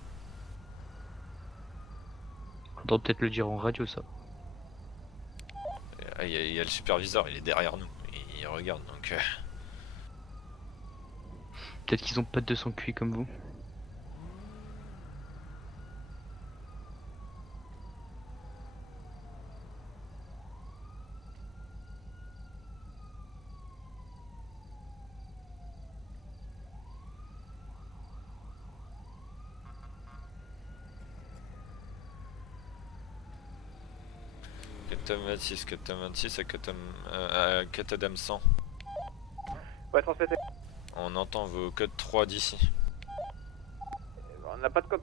Faudra peut-être le dire en radio ça. Il y a le superviseur, il est derrière nous, il regarde donc... Peut-être qu'ils ont pas de sang cuit comme vous. Catam 26 à Catadam 100. Ouais, transmettez. On entend vos codes 3 d'ici. On n'a pas de code.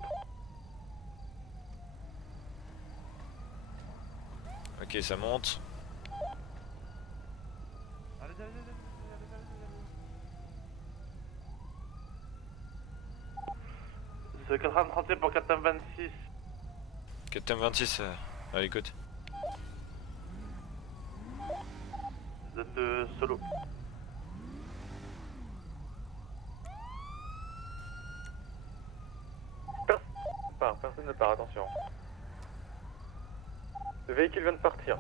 Ok, ça monte. C'est 437 pour Catam 26. Catam 26, à l'écoute. Vous êtes solo. Personne ne part, attention. Le véhicule vient de partir.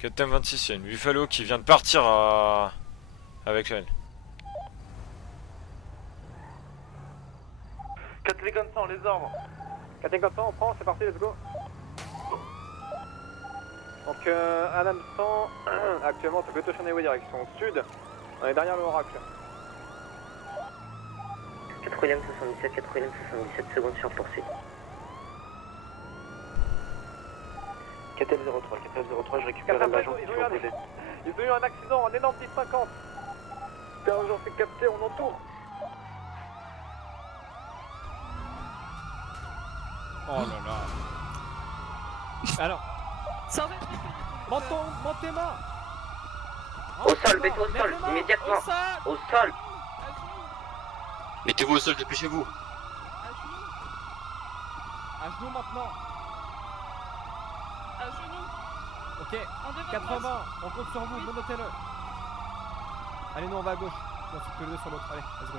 Catam 26, il y a une Buffalo qui vient de partir avec elle. 4 les ordres. 4 on prend, c'est parti, let's go. Donc Adam 100, actuellement c'est plutôt Highway direction sud. On est derrière l'Oracle. 4ème 77 secondes sur poursuite. 4M03, je récupère l'agent qui est opposé. Ils ont eu un accident, un énorme 1050. L'agent s'est capté, on entoure. Oh là là. Alors. Monte tes mains. Au sol, mettez au sol, immédiatement. Au sol. Mettez-vous au sol, dépêchez-vous. À genoux maintenant. À genoux. Ok, 80, on compte sur vous, menotez-le. Allez, nous on va à gauche. On se tous les deux sur l'autre, allez, let's go.